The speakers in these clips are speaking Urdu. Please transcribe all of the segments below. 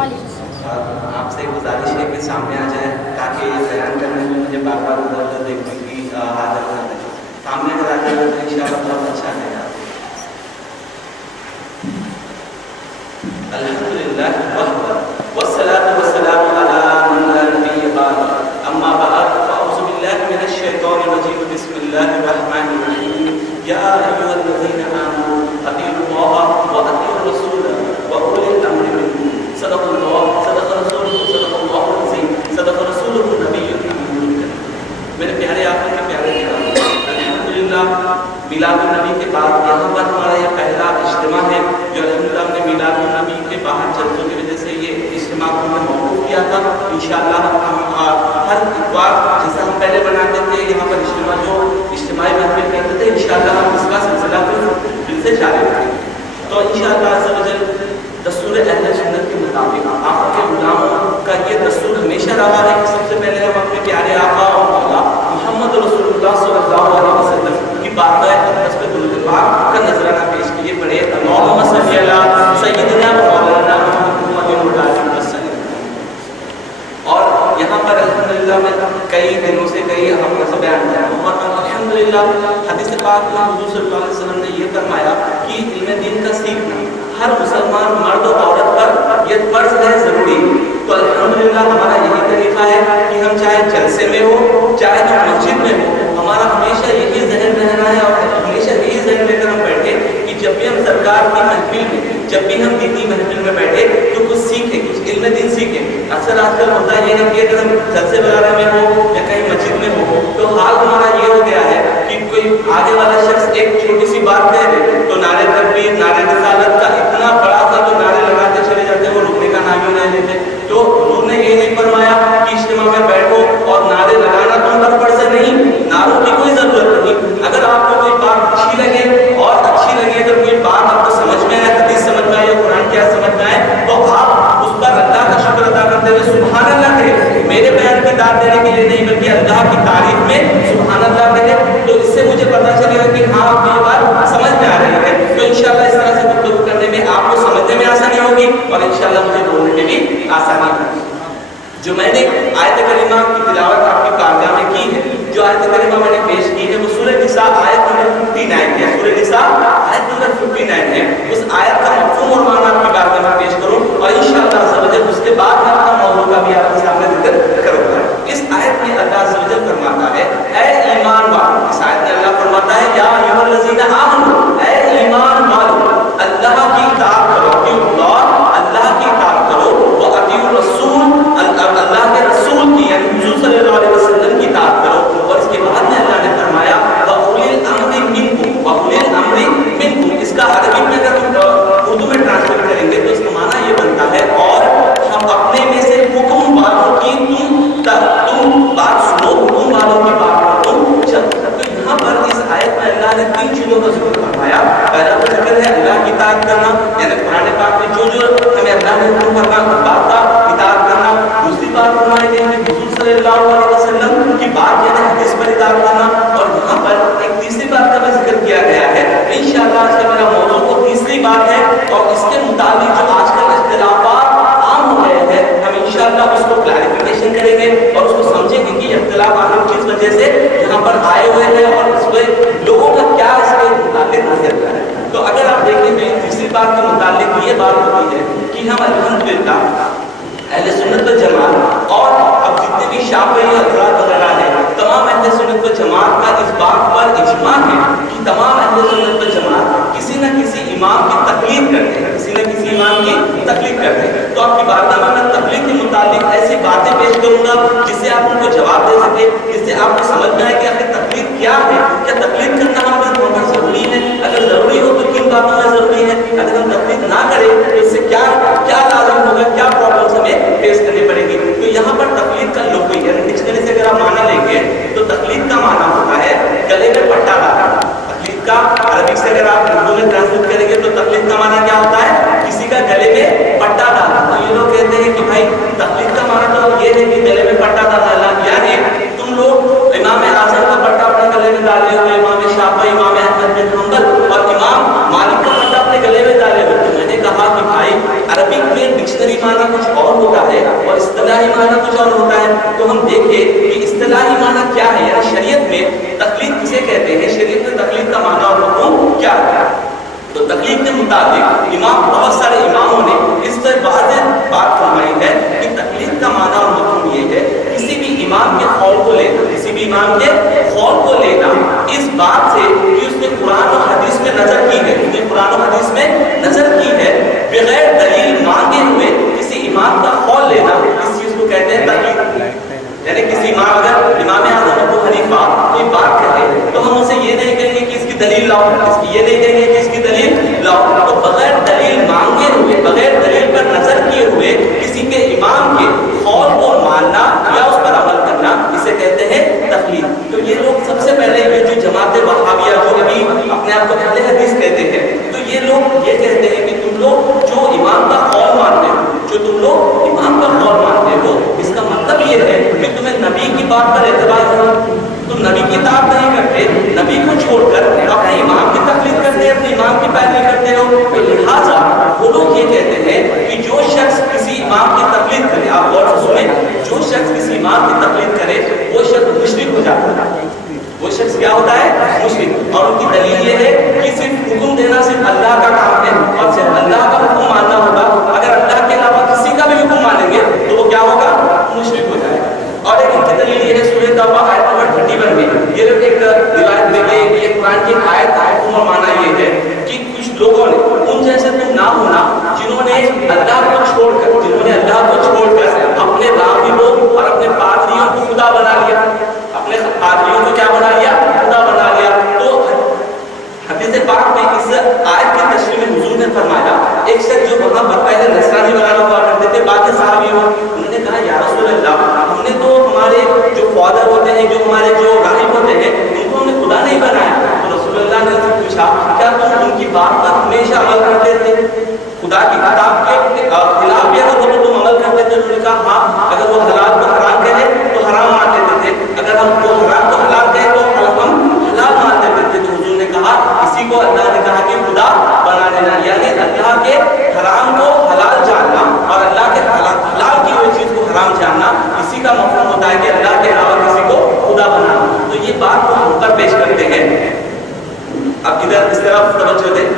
آپ سے گزارش ہے کہ سامنے آ جائے تاکہ یہ بیان کرنے میں مجھے بار بار ادھر ادھر دیکھنے کی عادت نہ رہے. سامنے اگر آ جائے تو انشاءاللہ بہت اچھا رہے گا. الحمدللہ والصلاة والسلام علی من لا نبی بعد. اما بعد فاعوذ باللہ من الشیطان الرجیم. بسم اللہ الرحمن الرحیم. یا ایھا الذین آمنوا اطیعوا اللہ واطیعوا الرسول واولی الامر منکم. صدق اللہ صدق رسولہ صدق اللہ العظیم صدق رسولہ النبی الامین. میرے پیارے آقا کے پیارے کلام الحمدللہ میلاد النبی کے بعد یہاں پر ہمارا یہ پہلا اجتماع ہے جو الحمدللہ ہم نے میلاد النبی کے باہر چلتوں کی وجہ سے یہ اجتماع کو ہم نے موقوف کیا تھا. انشاءاللہ ہم ہر اتوار جیسا ہم پہلے بناتے تھے یہاں پر اجتماع جو اجتماعی محفل کرتے تھے انشاءاللہ ہم اس کا سلسلہ دل سے جاری رکھیں گے. تو انشاءاللہ عز و جل دستور اہل سنت کے مطابق آپ کے غلاموں کا یہ دستور ہمیشہ رہا ہے کہ سب سے پہلے ہم اپنے پیارے آقا اور مولا محمد رسول اللہ صلی اللہ علیہ وسلم کی بارگاہ اقدس پہ درود پاک کا نذرانہ پیش کیے پڑھے اللہم صلی علی سیدنا و مولانا محمد وسلم. اور یہاں پر الحمدللہ میں کئی دنوں سے کئی اہم مسئلے بیان کر رہا ہوں اور الحمدللہ حدیث پاک میں حضور صلی اللہ علیہ وسلم نے یہ فرمایا کہ علم دین کا سیکھنا ہر مسلمان مرد و عورت پر یہ فرض ہے ضروری. تو الحمدللہ ہمارا یہی طریقہ ہے کہ ہم چاہے جلسے میں ہو چاہے ہم مسجد میں ہو ہمارا ہمیشہ یہی ذہن رہنا ہے اور ہمیشہ یہی ذہن لے کر ہم بیٹھے کہ جب بھی ہم سرکار کی محفل میں جب بھی ہم دینی محفل میں بیٹھے تو کچھ سیکھیں کچھ علم دین سیکھیں. اکثر آج کل ہوتا یہ ہے کہ اگر ہم جلسے وغیرہ میں ہو یا کہیں مسجد میں ہو تو حال ہمارا یہ ہو گیا ہے کہ کوئی آگے والا شخص ایک چھوٹی سی بات کہہ دے تو نعرے تکبیر نعرے رسالت کا اتنا بڑا تھا تو نعرے لگاتے چلے جاتے وہ رکنے کا نام ہی نہیں لیتے. تو حضور نے یہ نہیں فرمایا کہ اجتماع میں بیٹھو اور نعرے لگانا تم پر فرض نہیں. نعروں کی کوئی ضرورت نہیں. اگر آپ کو کوئی بات اچھی لگے اور اچھی لگے اگر کوئی بات آپ کو سمجھ میں آئے حدیث سمجھ میں آئے یا قرآن کیا سمجھ میں آئے تو آپ اس پر اللہ کا شکر ادا کرتے ہوئے سبحان اللہ کہے. میرے بیان کی داد دینے کے لیے نہیں بلکہ اللہ کی تعریف میں سبحان اللہ کہے. تو اس سے مجھے پتا چلے گا کہ ہاں آپ کو یہ بات سمجھ میں آ رہی ہے. تو انشاءاللہ اس طرح سے گفتگو کرنے میں آپ کو سمجھنے میں آسانی ہوگی اور انشاءاللہ مجھے بولنے میں بھی آسانی ہوگی. جو میں نے آیت کریمہ کی تلاوت آپ کی بارگاہ میں کی ہے جو آیت کریمہ میں نے پیش کی ہے وہ سورہ نساء آیت نمبر 59 ہے. سورہ نساء آیت نمبر 59 ہے. اس آیت کا مفہوم اور معنی آپ کی بارگاہ میں پیش کروں اور انشاءاللہ عز و جل اس کے بعد میں اپنا موضوع کا بھی آپ کے سامنے ذکر کروں گا. اس آیت میں اللہ عز و جل فرماتا ہے اے ایمان والو. اس آیت میں اللہ فرماتا ہے یا ایھا الذین آمنوا اے ایمان والو اللہ کی اطاعت کرو. اللہ اللہ کی اطاعت کرو واطیعوا الرسول اللہ کے رسول کی یعنی حضور صلی اللہ علیہ وسلم کی اطاعت کرو. اور اس کے بعد میں اللہ نے فرمایا وَأُولِي الْأَمْرِ مِنْكُمْ وَأُولِي الْأَمْرِ مِنْكُمْ. اس کا عربی میں اگر ہم اردو میں ٹرانسلیٹ کریں گے تو اس کا معنی یہ بنتا ہے اور ہم اپنے میں سے حکم والوں کی تم بات سنو حکم والوں کی بات کرو. تو یہاں پر اس آیت میں اللہ نے 3 چیزوں کا ذکر فرمایا. پہلا تو ذکر ہے اللہ کی اطاعت کرنا یعنی قرآن پاک میں جو ہمیں اللہ نے حکم فرمایا بات کا اطاعت کرنا. دوسری بات فرمائی گئی ہے حضور صلی اللہ علیہ وسلم کی بات یعنی حدیث پر اطاعت کرنا. اور یہاں پر ایک تیسری بات کا بھی ذکر کیا گیا ہے. انشاءاللہ آج کا میرا موضوع وہ تیسری بات ہے اور اس کے مطابق جو آج کل اختلافات عام ہو گئے ہیں ہم انشاءاللہ اس کو کلیریفیکیشن کریں گے اور اس کو سمجھیں گے کہ اختلاف عام کس وجہ سے یہاں پر آئے ہوئے ہیں اور اس میں لوگوں کا کیا اس کے متعلق نظر ہے. تو اگر آپ دیکھیں تو تیسری بات کے متعلق یہ بات ہوتی ہے کہ ہم الحمدللہ اہل سنت والجماعت اور اب جتنے بھی شافعی حضرات وغیرہ ہیں تمام اہل سنت والجماعت کا اس بات پر اجماع ہے کہ تمام اہل سنت والجماعت کسی نہ کسی امام کی تقلید کرتے ہیں کسی نہ کسی امام کی تقلید کرتے ہیں. تو آپ کی بارگاہ میں تقلید کے متعلق ایسی باتیں پیش کروں گا جس سے آپ ان کو جواب دے سکے جس سے آپ کو سمجھ میں آئے کہ آخر تقلید کیا ہے. کیا تقلید کرنا ہمارے وہاں پر ضروری ہے؟ اگر ضروری ہو تو کن باتوں میں ضروری ہے؟ اگر ہم تقلید نہ کریں تو اس سے کیا لازم ہوگا کیا پرابلمس ہمیں فیس کرنی پڑے گی. تو یہاں پر تقلید کا لغوی یعنی ڈکشنری سے اگر آپ معنی لیں گے تو تقلید کا معنی ہوتا ہے گلے میں پٹا ڈالنا. تقلید کا عربی سے اگر آپ اردو میں ٹرانسلیٹ کریں گے تو تقلید کا معنی کیا ہوتا ہے کسی کا گلے میں پٹا ڈالنا. تو یہ لوگ کہتے ہیں کہ بھائی تقلید کا معنی تو یہ ہے کہ گلے میں پٹا ڈالنا یعنی تم لوگ امام اعظم کا پٹا اپنے گلے میں ڈالے ہوئے امام شافعی امام احمد بن حنبل اور امام مالک کا پٹا اپنے گلے میں ڈالے ہوئے. تو میں نے کہا کہ بھائی ڈکشنری معنی کچھ اور ہوتا ہے اور اصطلاحی معنی کچھ اور ہوتا ہے. تو ہم دیکھیں کہ اصطلاحی معنی کیا ہے, یعنی شریعت میں تقلید کسے کہتے ہیں, شریعت میں تقلید کا معنی اور حکم کیا ہے. تو تقلید کے مطابق بہت سارے اماموں نے اس سے واضح بات فرمائی ہے کہ تقلید کا معنی اور حکم یہ ہے کسی بھی امام کے قول کو لینا, کسی بھی امام کے قول کو لینا اس بات سے کہ اس نے قرآن و حدیث میں نظر کی ہے, اس نے قرآن و حدیث میں نظر کی ہے, بغیر دلیل مانگے ہوئے کسی امام کا قول لینا, اس چیز کو کہتے ہیں تقلید. یعنی کسی امام, اگر امام اعظم ابو حنیفہ کوئی بات کہے تو ہم اسے یہ نہیں کہیں گے کہ اس کی دلیل لاؤ, یہ نہیں کہیں گے کہ اس کی دلیل لاؤ. تو بغیر دلیل مانگے ہوئے, بغیر دلیل پر نظر کیے ہوئے کسی کے امام کے قول کو ماننا یا اس پر عمل کرنا, اسے کہتے ہیں تقلید. تو یہ لوگ سب سے پہلے یہ جو جماعت وہابیہ جو ابھی اپنے آپ کو اہل حدیث کہتے ہیں, تو یہ لوگ یہ کہتے ہیں کہ تم لوگ جو امام کا قول مانتے ہو, جو تم لوگ امام کا قول مانتے ہو, اس کا مطلب یہ ہے کہ تمہیں نبی کی بات پر اعتبار ہے, تم نبی کی اطاعت نہیں کرتے, نبی کو چھوڑ کر اپنے امام کی تقلید کرتے ہیں, اپنے امام کی پیروی کرتے ہو. تو لہٰذا وہ لوگ یہ کہتے ہیں کہ جو شخص کسی امام کی تقلید کرے, آپ غور سے سنیں, جو شخص کسی امام کی تقلید کرے وہ شخص مشرک ہو جاتا ہے. وہ شخص کیا ہوتا ہے؟ مشرک. اور ان کی دلیل یہ ہے کہ صرف حکم دینا صرف اللہ کا کام ہے اور صرف اللہ کا حکم ماننا ہوگا. اگر اللہ کے علاوہ کسی کا بھی حکم مانیں گے تو وہ کیا ہوگا؟ مشرک ہو جائے گا. اور ایک ان کی دلیل یہ ہے, سورہ توبہ آیت نمبر 31 میں یہ لوگ ایک روایت میں یہ قرآن کی آیت اور معنی یہ ہے کہ کچھ لوگوں نے ان جیسے تم نہ ہونا جنہوں نے اللہ کو چھوڑ کر اپنے راہبوں اور اپنے پادریوں کو خدا بنا لیا, اپنے پادریوں کو کیا بنا لیا؟ خدا بنا لیا. تو حدیث پاک میں اس آیت کی تشریح میں حضور نے فرمایا, ایک شخص جو وہاں پر پہلے نصرانی وغیرہ ہوا کرتے تھے, بعد صحابی ہو, انہوں نے کہا یا رسول اللہ, ہم نے تو ہمارے جو فادر ہوتے ہیں, جو ہمارے جو راہب ہوتے ہیں, ان کو ہم نے خدا نہیں بنایا. تو رسول اللہ نے ان سے پوچھا کیا تم ان کی بات پر ہمیشہ عمل کرتے تھے, خدا کی کتاب کے خلاف بھی اگر وہ تم عمل کرتے تھے؟ انہوں نے کہا ہاں, اگر وہ حلال کو حرام کہے تو حرام مان لیتے تھے, اگر ہم وہ حرام کو حلال کہے تو ہم حلال مان لیتے تھے. تو حضور نے کہا اسی کو اللہ نے کہا کہ خدا بنا لینا, یعنی اللہ کے حرام کو حلال جاننا اور اللہ کے حلال کی ہوئی چیز کو حرام جاننا, اسی کا مفہوم ہوتا ہے کہ اللہ کے علاوہ کسی کو خدا بنانا. تو یہ بات کو ہم پر پیش کرتے ہیں. اب ادھر اس طرف توجہ دیں.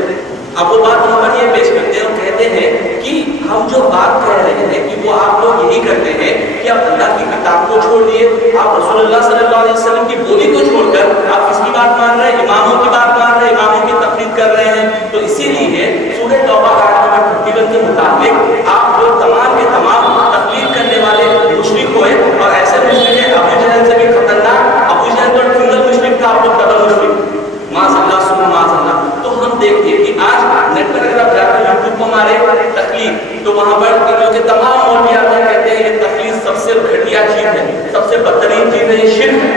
اب وہ بات ہم پر یہ پیش کرتے ہیں اور کہتے ہیں کہ ہم جو بات کہہ رہے ہیں کہ وہ آپ لوگ یہی کرتے ہیں کہ آپ اللہ کی کتاب کو چھوڑ دیے, آپ رسول اللہ صلی اللہ علیہ وسلم کی بولی کو چھوڑ کر آپ کس کی بات مان رہے ہیں؟ اماموں کی بات مان رہے ہیں, اماموں کی تقلید کر رہے ہیں. تو اسی لیے سورہ توبہ آیت نمبر 31 کے مطابق آپ لوگ تمام کے تمام تقلید کرنے والے مشرک ہوئے, اور ایسے مشرک ہیں ابو جہل سے بھی خطرناک, ابو جہل تو سنگل مشرک تھا, آپ لوگ ڈبل مشرک, معاذ اللہ سبحان معاذ اللہ. تو ہم دیکھتے ہیں کہ آج نیٹ پر اگر آپ جا کر یوٹیوب کو ہمارے تقلید, تو وہاں پر جو کہ تمام مولوی آتے ہیں کہتے ہیں یہ تقلید سب سے گھٹیا چیز ہے, سب سے بدترین چیز ہے, یہ شرک ہے.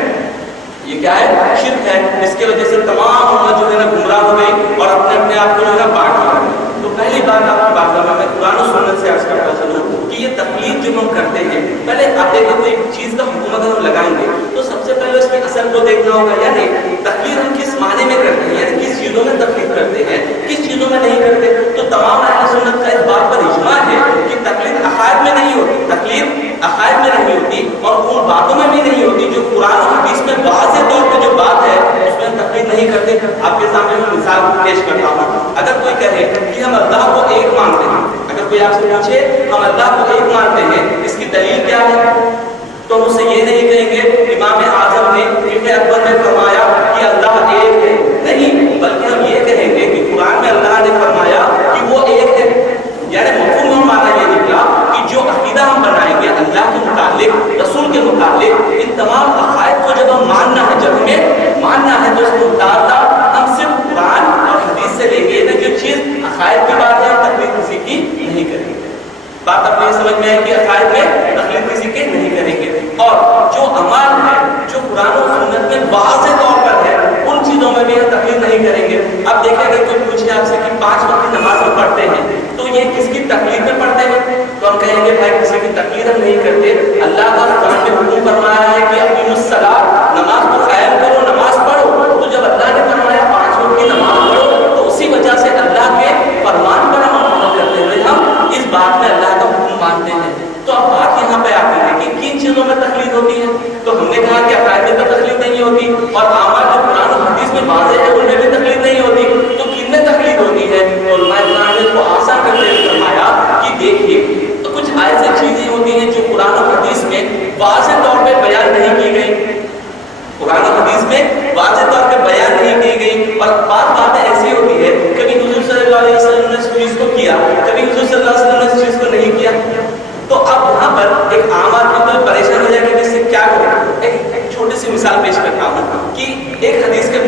یہ کیا ہے؟ شرک ہے. اس کی وجہ سے تمام امت جو ہے نا گمراہ ہو گئی اور اپنے آپ کو جو ہے نا بانٹ لیا. تو پہلی بات آپ کی بات کرنا, میں قرآن و سنت سے عرض کرتا چلوں کہ یہ تقلید جو ہم کرتے ہیں, پہلے آپ دیکھیں کوئی چیز کا حکم اگر ہم لگائیں گے تو سب سے پہلے اس کی اصل کو دیکھنا ہوگا, یعنی تقلید ہم کس معنی میں کرتے ہیں, یعنی کس چیزوں میں تقلید کرتے ہیں, کس چیزوں میں نہیں کرتے. تو تمام اہل سنت کا اس بات پر اجماع ہے کہ تقلید عقائد میں نہیں ہوتی, تقلید عقائد میں نہیں ہوتی اور ان باتوں میں بھی نہیں ہوتی جو قرآن و حدیث میں واضح طور پہ جو بات ہے اس میں تقلید نہیں کرتے. آپ کے سامنے میں مثال پیش کرتا ہوں. اگر کوئی کہے کہ ہم اللہ کو ایک مانتے ہیں, اگر کوئی آپ سے پوچھے ہم اللہ کو ایک مانتے ہیں, اس کی دلیل کیا ہے, تو ہم اسے یہ نہیں کہیں گے امام اعظم نے ابن اکبر میں فرمایا کہ اللہ ایک ہے, نہیں, بلکہ ہم یہ کہیں گے کہ قرآن میں اللہ نے فرمایا کہ وہ ایک ہے. یعنی مفہوم ہمارا یہ نکلا کہ جو عقیدہ ہم بنائیں گے اللہ کے متعلق, رسول کے متعلق, ان تمام عقائد کو جب ہم ماننا ہے, جب ہمیں ماننا ہے, تو اس کو اتارتا ہم صرف قرآن اور حدیث سے لیں گے. جو چیز عقائد کی بات ہے تقلید کسی کی نہیں کریں گے. بات اپنی سمجھ میں ہے کہ عقائد میں تقلید کسی کے نہیں کریں گے. اور جو عمل ہے, جو قرآن و سنت میں واضح طور پر ہے, ان چیزوں میں بھی ہم تقلید نہیں کریں گے. اب دیکھیں اگر کوئی پوچھے آپ سے کہ 5 وقت کی نماز ہم پڑھتے ہیں تو یہ کس کی تقلید میں پڑھتے ہیں, تو ہم کہیں گے بھائی کسی کی تقلید ہم نہیں کرتے. اللہ کا قرآن میں حکم فرمایا ہے کہ اقیموا الصلاۃ, نماز کو قائم کرو, نماز پڑھو. تو جب اللہ نے فرمایا 5 وقت کی نماز پڑھو, تو اسی وجہ سے اللہ کے فرمان پر ہم عمل کرتے ہوئے ہم اس بات میں اللہ کا مانتے ہیں. تو اب بات یہاں پہ آتی ہے کہ کن چیزوں میں تقلید ہوتی ہے. تو ہم نے کہا کہ عقائد میں تقلید نہیں ہوتی, اور اعمال جو قرآن و حدیث میں واضح ہے ان میں بھی تقلید نہیں ہوتی. تو کن میں تقلید ہوتی ہے؟ تو علماء کرام نے اس کو آسان کرتے ہوئے فرمایا کہ دیکھیے, تو کچھ ایسی چیزیں ہوتی ہیں جو قرآن و حدیث میں واضح طور پہ بیان نہیں کی گئی, قرآن و حدیث میں واضح طور پہ بیان نہیں کی گئی, اور باتیں ایسی ہوتی ہے کبھی حضور صلی اللہ علیہ وسلم نے اس چیز کو کیا, کبھی حضور صلی اللہ علیہ وسلم نے اس چیز کو نہیں کیا. تو اب وہاں پر ایک عام آدمی کو پریشان ہو جائے کہ اس سے کیا کروں. ایک چھوٹی سی مثال پیش کرتا ہوں کہ ایک حدیث کے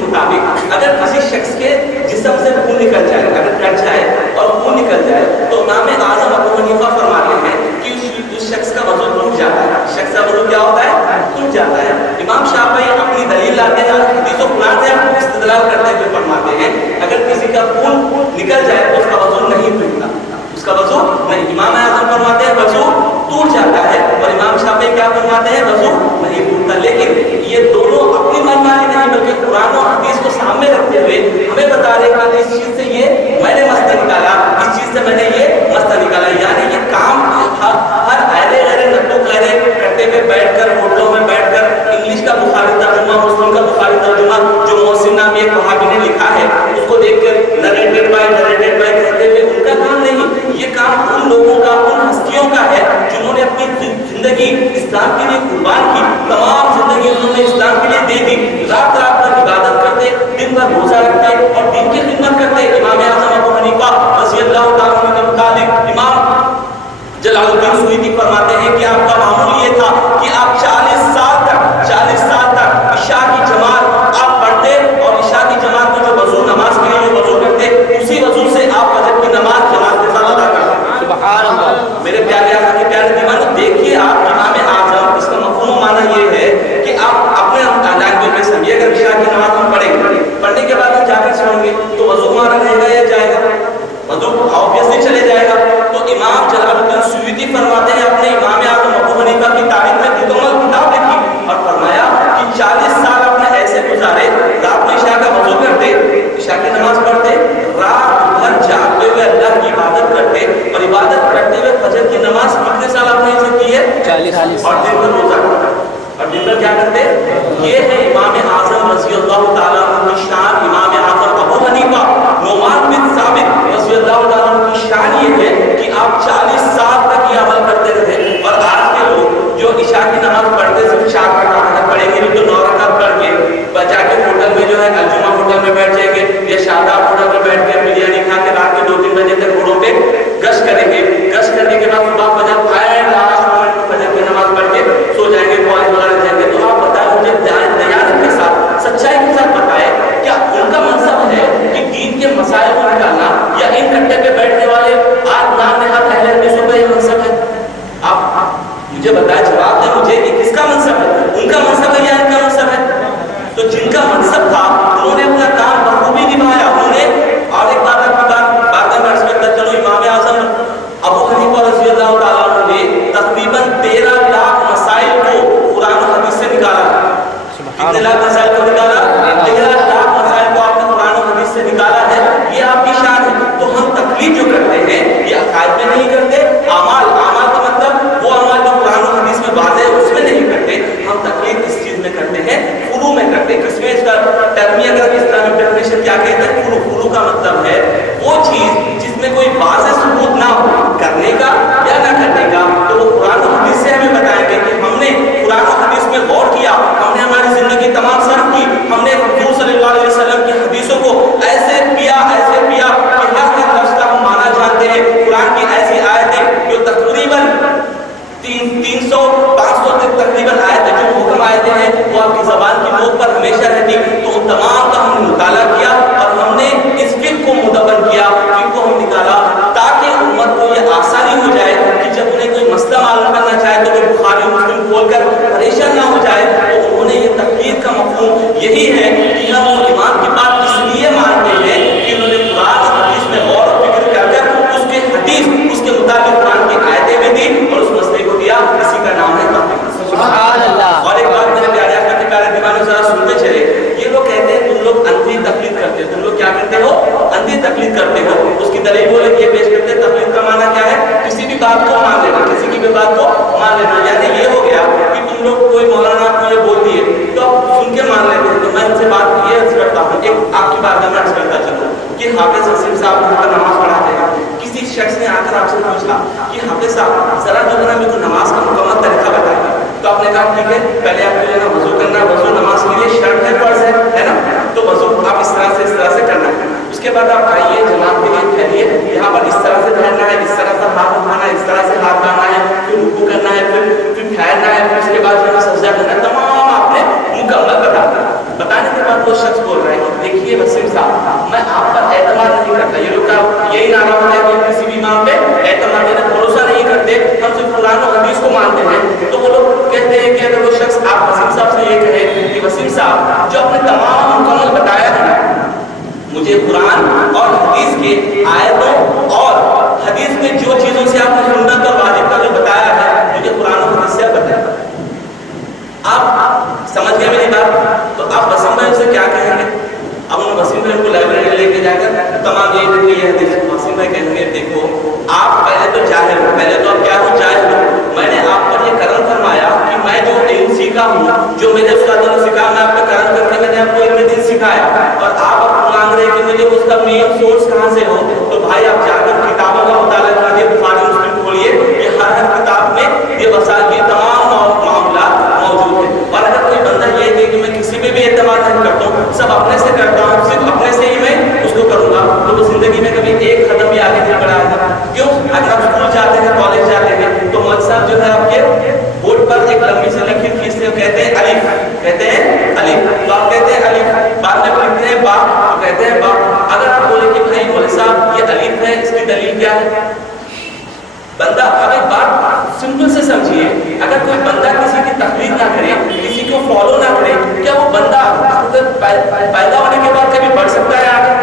مطابق اگر کسی شخص کے جسم سے خون نکل جائے, اگر کٹ جائے اور خون نکل جائے, تو امام اعظم ابو حنیفہ فرماتے ہیں کہ اس شخص کا وضو ٹوٹ جاتا ہے. شخص کا وضو کیا ہوتا ہے؟ ٹوٹ جاتا ہے. امام شافعی اپنی دلیل لاتے ہیں اور حدیث و قرآن سے استدلال کرتے ہوئے فرماتے ہیں اگر کسی کا خون نکل جائے تو اس کا وضو نہیں ٹوٹتا, اس کا وضو نہیں. امام اعظم فرماتے ہیں وضو ٹوٹ جاتا ہے, اور امام شافعی کیا فرماتے ہیں؟ وضو نہیں ٹوٹتا. لیکن یہ دونوں اپنی منمانی نہیں بلکہ قرآن و حدیث کو سامنے رکھتے ہوئے ہمیں بتا رہے کہ اس چیز سے یہ میں نے مسئلہ نکالا, اس چیز سے میں نے یہ مسئلہ نکالا. یعنی یہ کام ہر اہل غیر نقو غیر کرتے ہوئے بیٹھ کر ہوٹلوں میں بیٹھ کر انگلش کا بخاری ترجمہ, مسلم کا بخاری ترجمہ جو محسن نامی ایک وہابی نے لکھا ہے اس کو دیکھ کر نریٹڈ بائی کہتے ہوئے ان کا کام نہیں. یہ کام ان لوگوں کا, ان ہستیوں کا ہے جنہوں نے اپنی زندگی اسلام کے لیے قربان کی, تمام زندگی انہوں نے اسلام کے لیے دے دی, رات رات بھر عبادت کرتے, دن بھر روزہ رکھتے اور دین کی خدمت کرتے. امام اعظم ابو حنیفہ رضی اللہ تعالیٰ عنہ کے مطابق امام جلال الدین سیوطی فرماتے ہیں کہ آپ کا معمول یہ تھا کہ آپ 40 سال تک عشاء کی جماعت آپ پڑھتے, اور عشاء کی جماعت میں جو وضو نماز کے لیے جو وضو کرتے اسی وضو سے آپ فجر کی نماز جماعت کے ساتھ ادا کرتے. سبحان اللہ. میرے پیارے آقا کے پیارے دیوانوں, دیکھیے آپ امام اعظم, اس کا مفہوم معنی یہ ہے کہ آپ اپنے لینگویج میں سمجھیے. اگر عشاء کی نماز ہم پڑھنے کے بعد ہم جا کر سوئیں گے تو وضو ہمارا رہے گا یا جائے گا؟ وضو آبویسلی چلے جائے گا. تو امام جلال الدین سیوطی فرماتے ہیں اپنے امام اعظم ابو حنیفہ کی تاریخ میں مکمل کتاب لکھی اور فرمایا کہ 40 سال آپ نے ایسے گزارے, رات میں عشاء کا وضو کرتے, عشاء کی نماز پڑھتے, رات بھر جاگتے ہوئے اللہ کی عبادت کرتے, اور عبادت کرتے ہوئے فجر کی نماز کتنے سال آپ نے اسے کی ہے؟ 40. اور دن بھر روزہ کرتے, اور دن بھر کیا کرتے؟ یہ ہے امام اعظم رضی اللہ تعالیٰ عنہ کی شان. امام اعظم ابو حنیفہ نعمان بن ثابت رضی اللہ تعالیٰ عنہ کی شان یہ ہے کہ آپ 40 سال تک یہ عمل کرتے رہے. اور آج کے لوگ جو عشاء کی نماز پڑھتے صرف 4 رکعت پڑھیں گے, تو 9 رکعت پڑھ کے بچا کے ہوٹل میں جو ہے الجمہ ہوٹل میں بیٹھ جائیں گے, یا شاداب ہوٹل میں بیٹھ کے بریانی کھا کے رات کے 2-3 بجے تک روڈوں پہ گشت کریں گے. گشت کرنے کے بعد صبح فجر لاسٹ مومنٹ میں فجر کی نماز پڑھ کے سو جائیں گے, کالج وغیرہ جائیں گے. تو آپ بتائیں مجھے دیانت کے ساتھ, سچائی کے ساتھ بتائیں, کیا ان کا منصب ہے کہ دین کے مسائل کو نکالنا, یا ان کٹے پہ بیٹھنے والے آج نام نہاد اہل حدیثوں کا یہ منصب ہے؟ آپ مجھے بتائیں, جواب دیں مجھے کہ کس کا منصب ہے؟ ان کا منصب ہے یا ان کا منصب ہے؟ تو جن کا منصب تھا انہوں نے اپنا کام بخوبی نبھایا. انہوں نے, اور ایک بات آپ کی باتیں میں عرض کرتا چلو, امام اعظم ابو حنیفہ رضی اللہ تعالیٰ عنہ نے تقریباً 13 لاکھ مسائل کو قرآن و حدیث سے نکالا. کتنے لاکھ مسائل کو نکالا؟ 13 لاکھ مسائل کو آپ نے قرآن و حدیث سے نکالا ہے. یہ آپ کی شان ہے. تو ہم تقلید جو کرتے ہیں یہ عقائد میں نہیں کرتے, اعمال کا مطلب وہ اعمال جو قرآن و حدیث میں واضح ہے اس میں نہیں کرتے. ہم تقلید اس چیز میں کرتے ہیں, فروع میں کرتے ہیں. کس میں اس کا ٹرمی اگر اسلامک ڈیفینیشن کیا کہتے ہیں؟ فروع کا مطلب ہے وہ چیز جس میں کوئی واضح ثبوت نہ ہو کرنے کا یا نہ کرنے کا. تو وہ قرآن و حدیث سے ہمیں بتائیں گے کہ ہم نے قرآن و حدیث میں غور کیا, ہم نے ہماری زندگی تمام صرف کی, ہم نے حضور صلی اللہ علیہ وسلم کی حدیثوں کو ایسے پیا کہ ہر لفظ کا ہم معنی جانتے ہیں. قرآن کی ایسی آیتیں جو تقریباً 300-500 تک تقریباً آیتیں جو حکم آیتیں ہیں وہ آپ کی زبان کی نوک پر ہمیشہ رہتی. تو ان تمام کا ہم نے مطالعہ کیا اور ہم نے اس فقہ کو مدون کیا, فقہ کو ہم نکالا, تاکہ امت کو یہ آسانی ہو جائے کہ جب انہیں کوئی مسئلہ معلوم کرنا چاہے تو وہ بخاری مسلم کھول کر پریشان نہ ہو جائے. تو انہوں نے یہ تقلید کا مفہوم یہی ہے کہ ہم امام کی بات اس لیے مانتے ہیں کہ انہوں نے قرآن اور حدیث میں غور و فکر کر اس کے حدیث اس کے مطابق قرآن کی آیتیں بھی دی اور اس مسئلے کو دیا. اسی کا نام ہے تقلید. سبحان اللہ. اور ایک بات میرے پیارے آقا کے پیارے دیوانوں ذرا سنتے چلے, یہ لوگ کہتے ہیں تم لوگ صاحب وہاں پر نماز پڑھاتے ہیں. کسی شخص نے آ کر آپ سے پوچھا کہ حافظ صاحب ذرا جو ہے نا میرے کو نماز کا مکمل طریقہ بتائیے. تو آپ نے کہا ٹھیک ہے, پہلے آپ کو جو ہے نا وضو کرنا ہے. وضو نماز کے لیے شرط ہے, فرض ہے نا. تو وضو آپ اس طرح سے کرنا ہے. اس کے بعد آپ آئیے, جماعت کے لیے ٹھہریے, یہاں پر اس طرح سے ٹھہرنا ہے, اس طرح سے ہاتھ اٹھانا ہے, اس طرح سے ہاتھ ڈالنا ہے, پھر رکوع کرنا ہے, پھر ٹھہرنا ہے, پھر اس کے بعد جو ہے سجدہ کرنا ہے. تمام آپ نے مکمل بتانے کے بعد وہ شخص بول رہا ہے کہ دیکھیے وسیم صاحب, میں آپ پر اعتماد نہیں کرتا. یہ لوگ یہی نعرہ ہوتا ہے کہ کسی بھی امام پہ اعتماد یعنی بھروسہ نہیں کرتے, ہم صرف قرآن و حدیث کو مانتے ہیں. تو وہ لوگ کہتے ہیں کہ اگر وہ شخص آپ وسیم صاحب سے یہ کہے کہ وسیم صاحب جو آپ نے تمام مکمل بتایا ہے, مجھے قرآن اور حدیث کے آیتوں اور حدیث میں جو چیزوں سے آپ نے سنت اور واجب کا جو بتایا ہے, مجھے قرآن اور حدیث سے بتایا. آپ سمجھ گئے میری بات؟ تو آپ وسیم بھائی سے کیا کہیں گے؟ اب انہوں وسیم بھائی کو لائبریری لے کے جا کر تمام یہ حدیث, وسیم بھائی کہیں گے دیکھو آپ پہلے تو جاہل ہو, پہلے تو آپ کیا ہو, جاہل ہو. میں نے آپ پر یہ کرم فرمایا کہ میں جو علم سیکھا ہوں, جو میرے استادوں نے سکھایا, میں آپ پہ کرم کر کے میں نے آپ کو علم دین سکھایا, اور آپ اب مانگ رہے کہ مجھے اس کا مین سورس کہاں سے ہو. تو بھائی آپ جا کر کتابوں کا مطالعہ کیجیے, بخاری مسلم کھولیے, یہ ہر کتاب میں یہ وسائل یہ تمام معاملات موجود ہیں. اور اگر کوئی بندہ یہ کہے کہ میں کسی پہ بھی اعتماد نہیں کرتا ہوں, سب اپنے سے کرتا ہوں, صرف اپنے سے ہی میں اس کو کروں گا, تو وہ زندگی میں کبھی ایک قدم بھی آگے نہیں بڑھائے گا. کیوں؟ اگر آپ اسکول جاتے ہیں, کالج جاتے ہیں, تو مولوی صاحب جو ہے آپ کے بورڈ پر ایک لمبی سی لکیر کھینچتے ہیں, کہتے ہیں الف, کہتے ہیں الف, تو آپ کہتے ہیں الف, بعد میں لکھتے ہیں با, تو کہتے ہیں با. اگر آپ بولیں کہ بھائی مولوی صاحب یہ الف ہے, اس کی دلیل کیا ہے؟ بندہ اب ایک بات سمپل سے سمجھیے, اگر کوئی بندہ کسی کی تقلید نہ کرے, کسی کو فالو نہ کرے, کیا وہ بندہ پیدا ہونے کے بعد کبھی بڑھ سکتا ہے آگے؟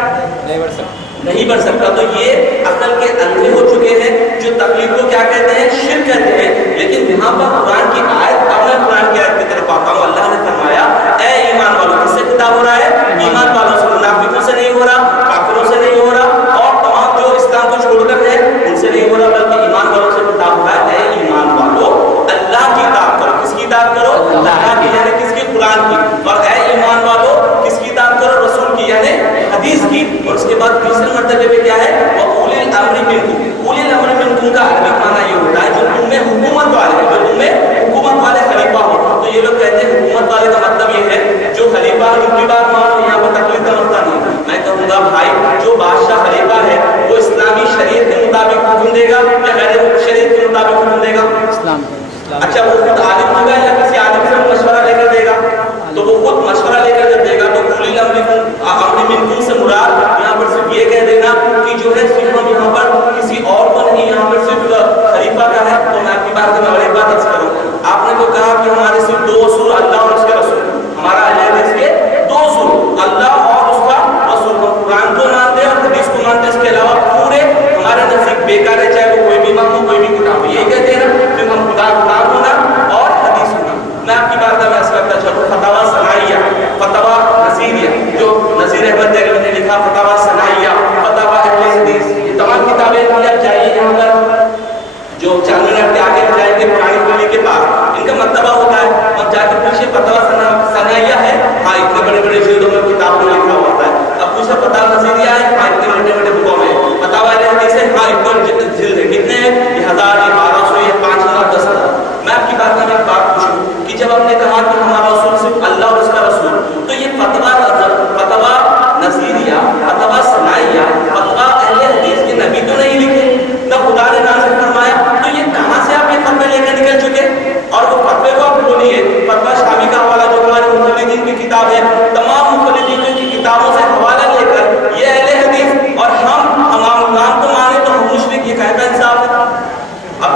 نہیں بڑھ سکتا, نہیں بڑھ سکتا. تو یہ عقل کے اندھے ہو چکے ہیں جو تقلید کو کیا کہتے ہیں, شرک کہتے ہیں. لیکن یہاں پر قرآن کی آیت, اب میں قرآن کی آیت کی طرف آتا ہوں. اللہ نے فرمایا اے ایمان والوں, کس سے خطاب ہو رہا ہے؟ ایمان والوں سے, منافقوں سے نہیں ہو رہا, کافروں سے نہیں ہو رہا, اور تمام جو اسلام کو چھوڑ کر ہے ان سے نہیں ہو رہا, بلکہ ایمان والوں سے خطاب ہو رہا ہے. اے ایمان والوں, اللہ کی اطاعت کرو. کس کی اطاعت کرو؟ اللہ کی, یعنی کس کی؟ قرآن کی. اور اے ایمان والوں, کس کی اطاعت کرو؟ رسول کی, یعنی حدیث کی. اور اس کے بعد تیسرے مرتبے پہ کیا ہے؟ وَأُولِي الْأَمْرِ مِنْكُمْ. اولی الامر منکم کا عربی معنی یہ ہوتا ہے جو تم میں حکومت والے ہیں, جو تم میں حکومت والے خلیفہ ہو. تو یہ لوگ کہتے ہیں حکومت والے کا مطلب یہ ہے جو خلیفہ ان کی بات مانو, یہاں پر تقلید کا مسئلہ نہیں. میں کہوں گا بھائی جو بادشاہ خلیفہ ہے وہ اسلامی شریعت کے مطابق حکم دے گا یا غیر شریعت کے مطابق حکم دے گا؟ اسلام. اچھا وہ خود عالم ہوگا یا کسی عالم سے مشورہ لے کر دے گا؟ تو وہ خود مشورہ لے کر جب دے گا تو اولی الامر منکم سے مراد یہاں پر صرف یہ کہہ دینا کہ جو ہے صرف ہم یہاں پر کسی اور کو نہیں, یہاں پر صرف خلیفہ کا ہے. تو میں آپ کی بات میں بڑی بات عرض کروں, آپ نے تو کہا کہ ہمارے صرف دو اصول, اللہ اور اس کے رسول. ہمارا اہل حدیث کے دو اصول, اللہ اور اس کا رسول. ہم قرآن کو مانتے ہیں اور حدیث کو مانتے ہیں, اس کے علاوہ پورے ہمارے نزدیک بیکار ہے, چاہے وہ کوئی بھی امام ہو, کوئی بھی کتاب ہو. یہی کہتے ہیں نا کہ ہم خدا قرآن ہونا اور حدیث ہونا. میں آپ کی بات کا محسوس کرتا چلوں, فتاوی ثنائیہ, فتاوی نصیریہ, جو نصیر احمد دہلوی نے لکھا, فتاوی ثنائیہ, فتاوی اہل حدیث, یہ تمام کتابیں آپ چاہیے یہاں پر جو 4 منٹ کے آگے جائیں گے پرانی دلی کے پاس, ان کا مکتبہ ہوتا ہے, اب جا کے پوچھے فتاوی ثنائیہ ہے, ہاں اتنے بڑے بڑے جلدوں میں کتابوں میں لکھا ہوتا ہے. اب پوچھے فتاوی نصیریہ ہے, ہاں اتنے بڑے بڑے بکوں میں. فتاوی اہل حدیث ہے, ہاں اتنے جلد ہے. کتنے ہیں؟ یہ 1000, یہ 1200, یہ 5000, 10,000. میں آپ کی بات میں ایک بات پوچھوں کہ جب ہم نے کہا کہ ہمارا رسول صرف اللہ اور اس کا رسول, تو یہ فتویٰ نصیریہ, فتویٰ ثنائیہ, فتویٰ اہل حدیث کے نبی تو نہیں لکھے, نہ خدا نے نازل فرمایا. تو یہ کہاں سے آپ یہ فتوے لے کر نکل چکے؟ اور وہ فتوے کو آپ بولیے, فتویٰ شامی کا حوالہ جو ہمارے مخلدین کی کتاب ہے, تمام مخلدین کی کتابوں سے حوالہ لے کر یہ اہل حدیث اور ہم امام کو مانے تو ہم مشرک, یہ کہتا انصاف ہے. اب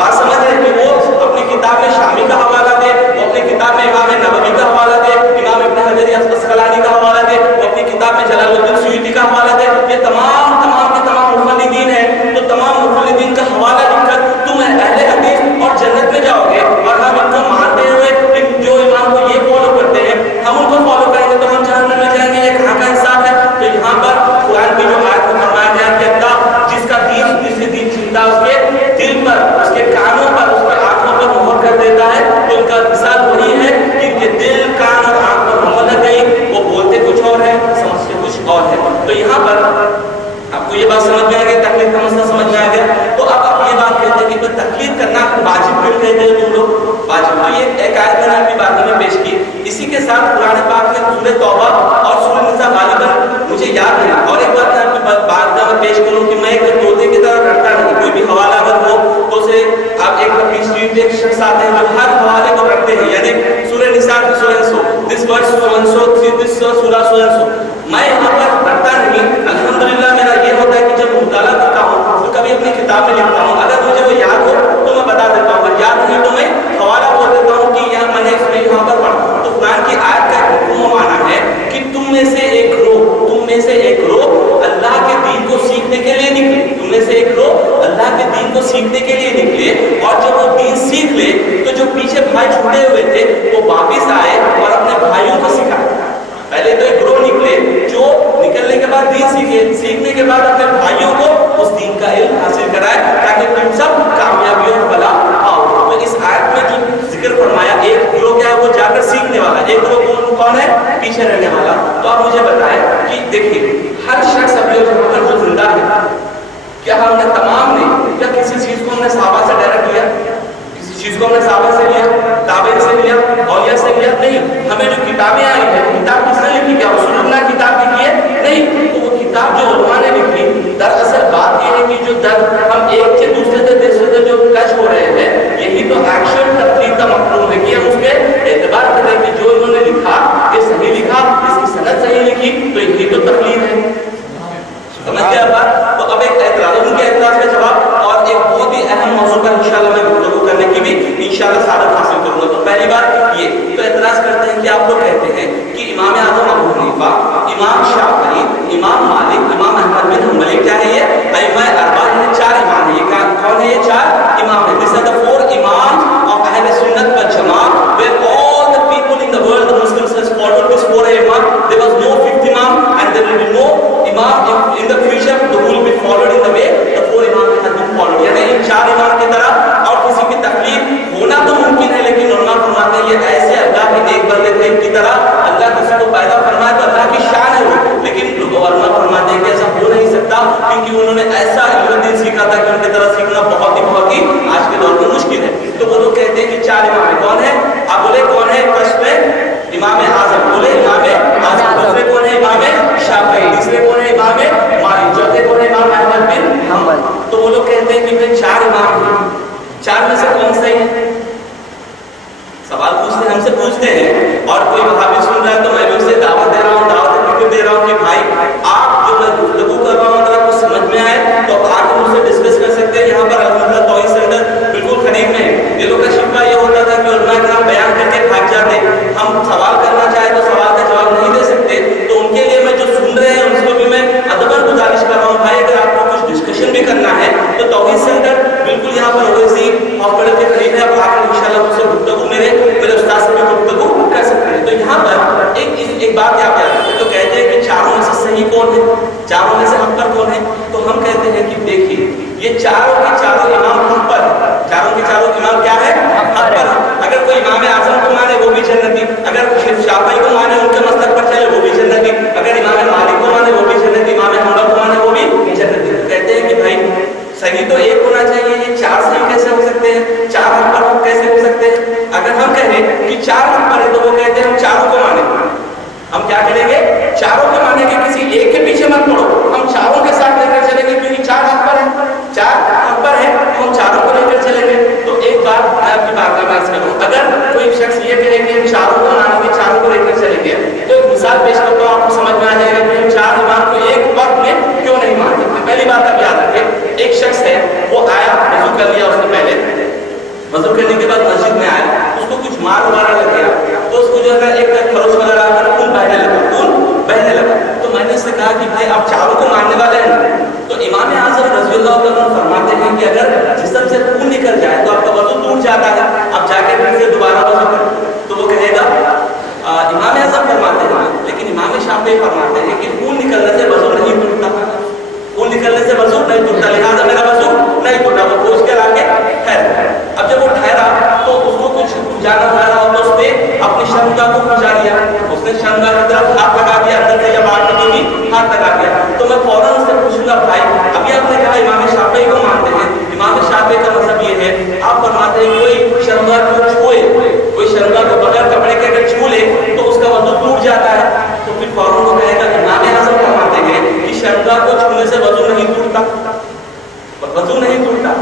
کرنا واجب کیوں کہتے ہیں تم لوگ؟ واجب تو یہ ایک آیت میں نے اپنی باتوں میں پیش کی. اسی کے ساتھ قرآن پاک میں سورہ توبہ اور سورہ نساء غالباً مجھے یاد ہے. اور ایک بات میں آپ کی بات میں پیش کروں کہ میں ایک طوطے کی طرح رٹتا نہیں. کوئی بھی حوالہ اگر ہو تو اسے آپ ایک شخص آتے ہیں جو ہر حوالے کو رکھتے ہیں, یعنی سورہ نساء کی so and so, this verse so and so, دس سورہ سو اینڈ سو. میں یہاں پر رکھتا نہیں. الحمدللہ میرا یہ ہوتا ہے کہ جب مطالعہ کرتا ہوں تو کبھی اپنی کتاب میں لکھتا ہوں, اگر مجھے وہ یاد ہو تو میں بتا دیتا ہوں, اگر یاد نہیں تو میں حوالہ بول دیتا ہوں کہ یہاں میں نے اس میں یہاں پر پڑھا. تو قرآن کی آیت کا حکم و معنی ہے کہ تم میں سے ایک گروہ اللہ کے دین کو سیکھنے کے لیے نکلے. تم میں سے ایک گروہ اللہ کے دین کو سیکھنے کے لیے نکلے, اور جب وہ دین سیکھ لے تو جو پیچھے بھائی چھوٹے ہوئے تھے وہ واپس آئے اور اپنے بھائیوں کو سکھائے. پہلے تو ایک گروہ نکلے جو نکلنے کے بعد دین سیکھے, سیکھنے کے بعد اپنے بھائیوں کو اس دین کا علم حاصل کرائے تاکہ تم سب کامیابی اور بلا پاؤ. تو اس آیت میں جو ذکر فرمایا, ایک گروہ کیا ہے, وہ جا کر سیکھنے والا. ایک گروہ کون ہے, پیچھے رہنے والا. تو آپ مجھے بتائیں کہ دیکھیے ہر شخص ابھی جو زندہ ہے, کیا ہم نے تمام نے, کیا کسی چیز کو ہم نے صحابہ سے ڈائریکٹ لیا, کسی چیز کو ہم نے صحابہ سے لیا, تابعین سے لیا, اولیاء سے لیا؟ نہیں. ہمیں جو کتابیں آئی ہیں, کتاب کس نے لکھی, کیا رسول اللہ کتاب لکھی ہے؟ نہیں. تو وہ کتاب جو علماء نے لکھی, دراصل بات یہ ہے کہ جو ہم ایک سے دوسرے سے جو کچھ ہو رہے ہیں, یہی تو ایکشن تقلید کا مفہوم ہے کہ ہم اس پہ اعتبار کریں کہ جو انہوں نے لکھا یہ صحیح لکھا, اس کی سند صحیح لکھی, تو یہی تو تقلید ہے. سمجھ گیا بات؟ تو اب ایک اعتراض, ان کے اعتراض کا جواب اور ایک بہت ہی اہم موضوع پر انشاءاللہ میں گفتگو کرنے کی بھی انشاءاللہ سعادت حاصل کروں گا. تو پہلی بات یہ تو اعتراض کرتے ہیں کہ آپ لوگ کہتے ہیں کہ امام اعظم ابو حنیفہ, امام شافعی, امام مالک, امام احمد بن حنبل, کیا ہے یہ ائمہ اربعہ ہیں, چار امام ہیں. یہ کون ہے, یہ چار امام ہیں. These are the four imams of Ahl Sunnah wal Jama'ah, where all the people in the world, the Muslims, has followed this four imam. There was no fifth imam and there will be no imam in the future who will be followed in the way the four imam have been followed. یعنی ان چار امام کی طرح اور کسی کی تقلید ہونا تو ممکن ہے, لیکن علماء فرماتے ہیں یہ ایسے اللہ کے نیک بندے تھے کی طرح, اللہ کسی کو پیدا فرمایا تو اللہ کی شان ہے وہ, لیکن علماء فرماتے ہیں کہ ایسا ہو نہیں سکتا کیونکہ انہوں نے ایسا علم دین سیکھا تھا کہ ان کی طرح سیکھنا بہت ہی آج کے دور میں مشکل ہے. تو وہ لوگ کہتے ہیں کہ چار امام ہیں. کون ہے, آپ بولے کون ہے, فرسٹ میں امام اعظم, بولے امام اعظم. دوسرے کون ہے, امام شافعی. تیسرے کون ہے, امام مالک. چوتھے کون ہے, امام احمد بن حنبل. تو وہ لوگ کہتے ہیں کہ بھائی چار امام ہیں, چار میں سے کون صحیح ہے؟ سوال پوچھتے ہیں, ہم سے پوچھتے ہیں, اور کوئی وہابی سن رہا ہے تو میں بھی اسے دعوت دے رہا ہوں, دعوت فکر دے رہا ہوں کہ بھائی آپ جو میں گفتگو کر رہا ہوں اگر آپ کو سمجھ میں آئے تو آپ مجھ سے ڈسکس کر سکتے ہیں. یہاں پر الحمدللہ توحید سینٹر بالکل قریب میں ہے. یہ لوگ کا شکوہ یہ ہوتا تھا کہ علماء کرام بیان کر کے بھاگ جاتے, ہم سوال کرنا چاہے تو سوال کا جواب نہیں دے سکتے. تو ان کے لیے میں جو سن رہے ہیں اس کو بھی میں ادباً گزارش کر رہا ہوں, بھائی اگر آپ کو کچھ ڈسکشن بھی کرنا ہے تو توحید سینٹر بالکل یہاں پر اویسی ہاسپٹل کے قریب ہے, آپ آ کر انشاءاللہ مجھ سے گفتگو میرے استاد سے بھی گفتگو کر سکتے ہیں. تو یہاں پر ایک بات یاد آتی ہے, تو کہتے ہیں کہ چاروں میں سے صحیح کون ہے, چاروں میں سے حق پر کون ہے. تو ہم کہتے ہیں کہ دیکھیے یہ چاروں کے چاروں امام حق پر ہے, چاروں کے چاروں امام کیا ہے, حق پر ہے. اگر کوئی امام اعظم کو مانے وہ بھی جنتی, اگر شافعی کو مانے ان کے مسلک پر چلے وہ بھی جنتی, اگر امام مالک کو مانے وہ بھی جنتی, امام حنبل کو مانے وہ بھی جنتی. کہتے ہیں کہ بھائی صحیح تو ایک ہونا چاہیے, یہ چار صحیح کیسے ہو سکتے ہیں, چار حق پر حق کیسے ہو سکتے ہیں. اگر ہم کہیں کہ چار حق پر ہے تو وہ کہتے ہیں ہم چاروں کو مانیں. ہم کیا کریں گے, چاروں کو مانیں گے, کسی ایک کے پیچھے مت پڑو, ہم چاروں کے ساتھ لے کر چلیں گے کیونکہ چار حق پر ہے, چار حق پر ہے تو ہم چاروں کو لے کر چلیں گے. تو ایک بات میں آپ کی بات کا عرض کروں, اگر کوئی شخص یہ کہے کہ ہم چاروں کو مانیں گے, چاروں کو لے کر چلیں گے, تو ایک مثال پیش کرتا ہوں, آپ کو سمجھ میں آ جائے گا کہ ہم چار امام کو ایک وقت میں کیوں نہیں مان سکتے. پہلی بات آپ یاد رکھیں, ایک شخص ہے وہ آیا, وضو کر لیا اس نے, پہلے وضو کرنے کے بعد مسجد میں آیا, اس کو کچھ مار وغیرہ لگ گیا, تو اس کو جو ہے ایک خروش وغیرہ خون بہنے لگا. تو میں نے اس سے کہا کہ بھائی آپ چاروں کو ماننے والے ہیں. تو امام اعظم رضی اللہ عنہ فرماتے ہیں کہ اگر جسم سے خون نکل جائے تو آپ کا وضو ٹوٹ جاتا ہے, آپ جا کے پھر سے دوبارہ وضو کریں. تو وہ کہے گا, امام اعظم فرماتے ہیں, لیکن امام شافعی فرماتے ہیں کہ خون نکلنے سے وضو نہیں ٹوٹتا, خون نکلنے سے وضو نہیں ٹوٹتا, لہٰذا میرا وضو نہیں ٹوٹا. وہ پوچھ کر آگے ٹھہرا. اب جب وہ ٹھہرا تو اس کو کچھ جانا پڑا, تو اس نے اپنی شرمگاہ کو کھجا لیا, اس نے شرمگاہ کی طرف ہاتھ لگا دیا, اندر سے یا باہر میں بھی ہاتھ لگا دیا. تو میں فوراً اس سے پوچھوں گا, بھائی ابھی آپ نے کہا امام شافعی کو مانتے ہیں, امام شافعی کا مطلب یہ ہے آپ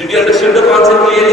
Did you understand the concept clearly?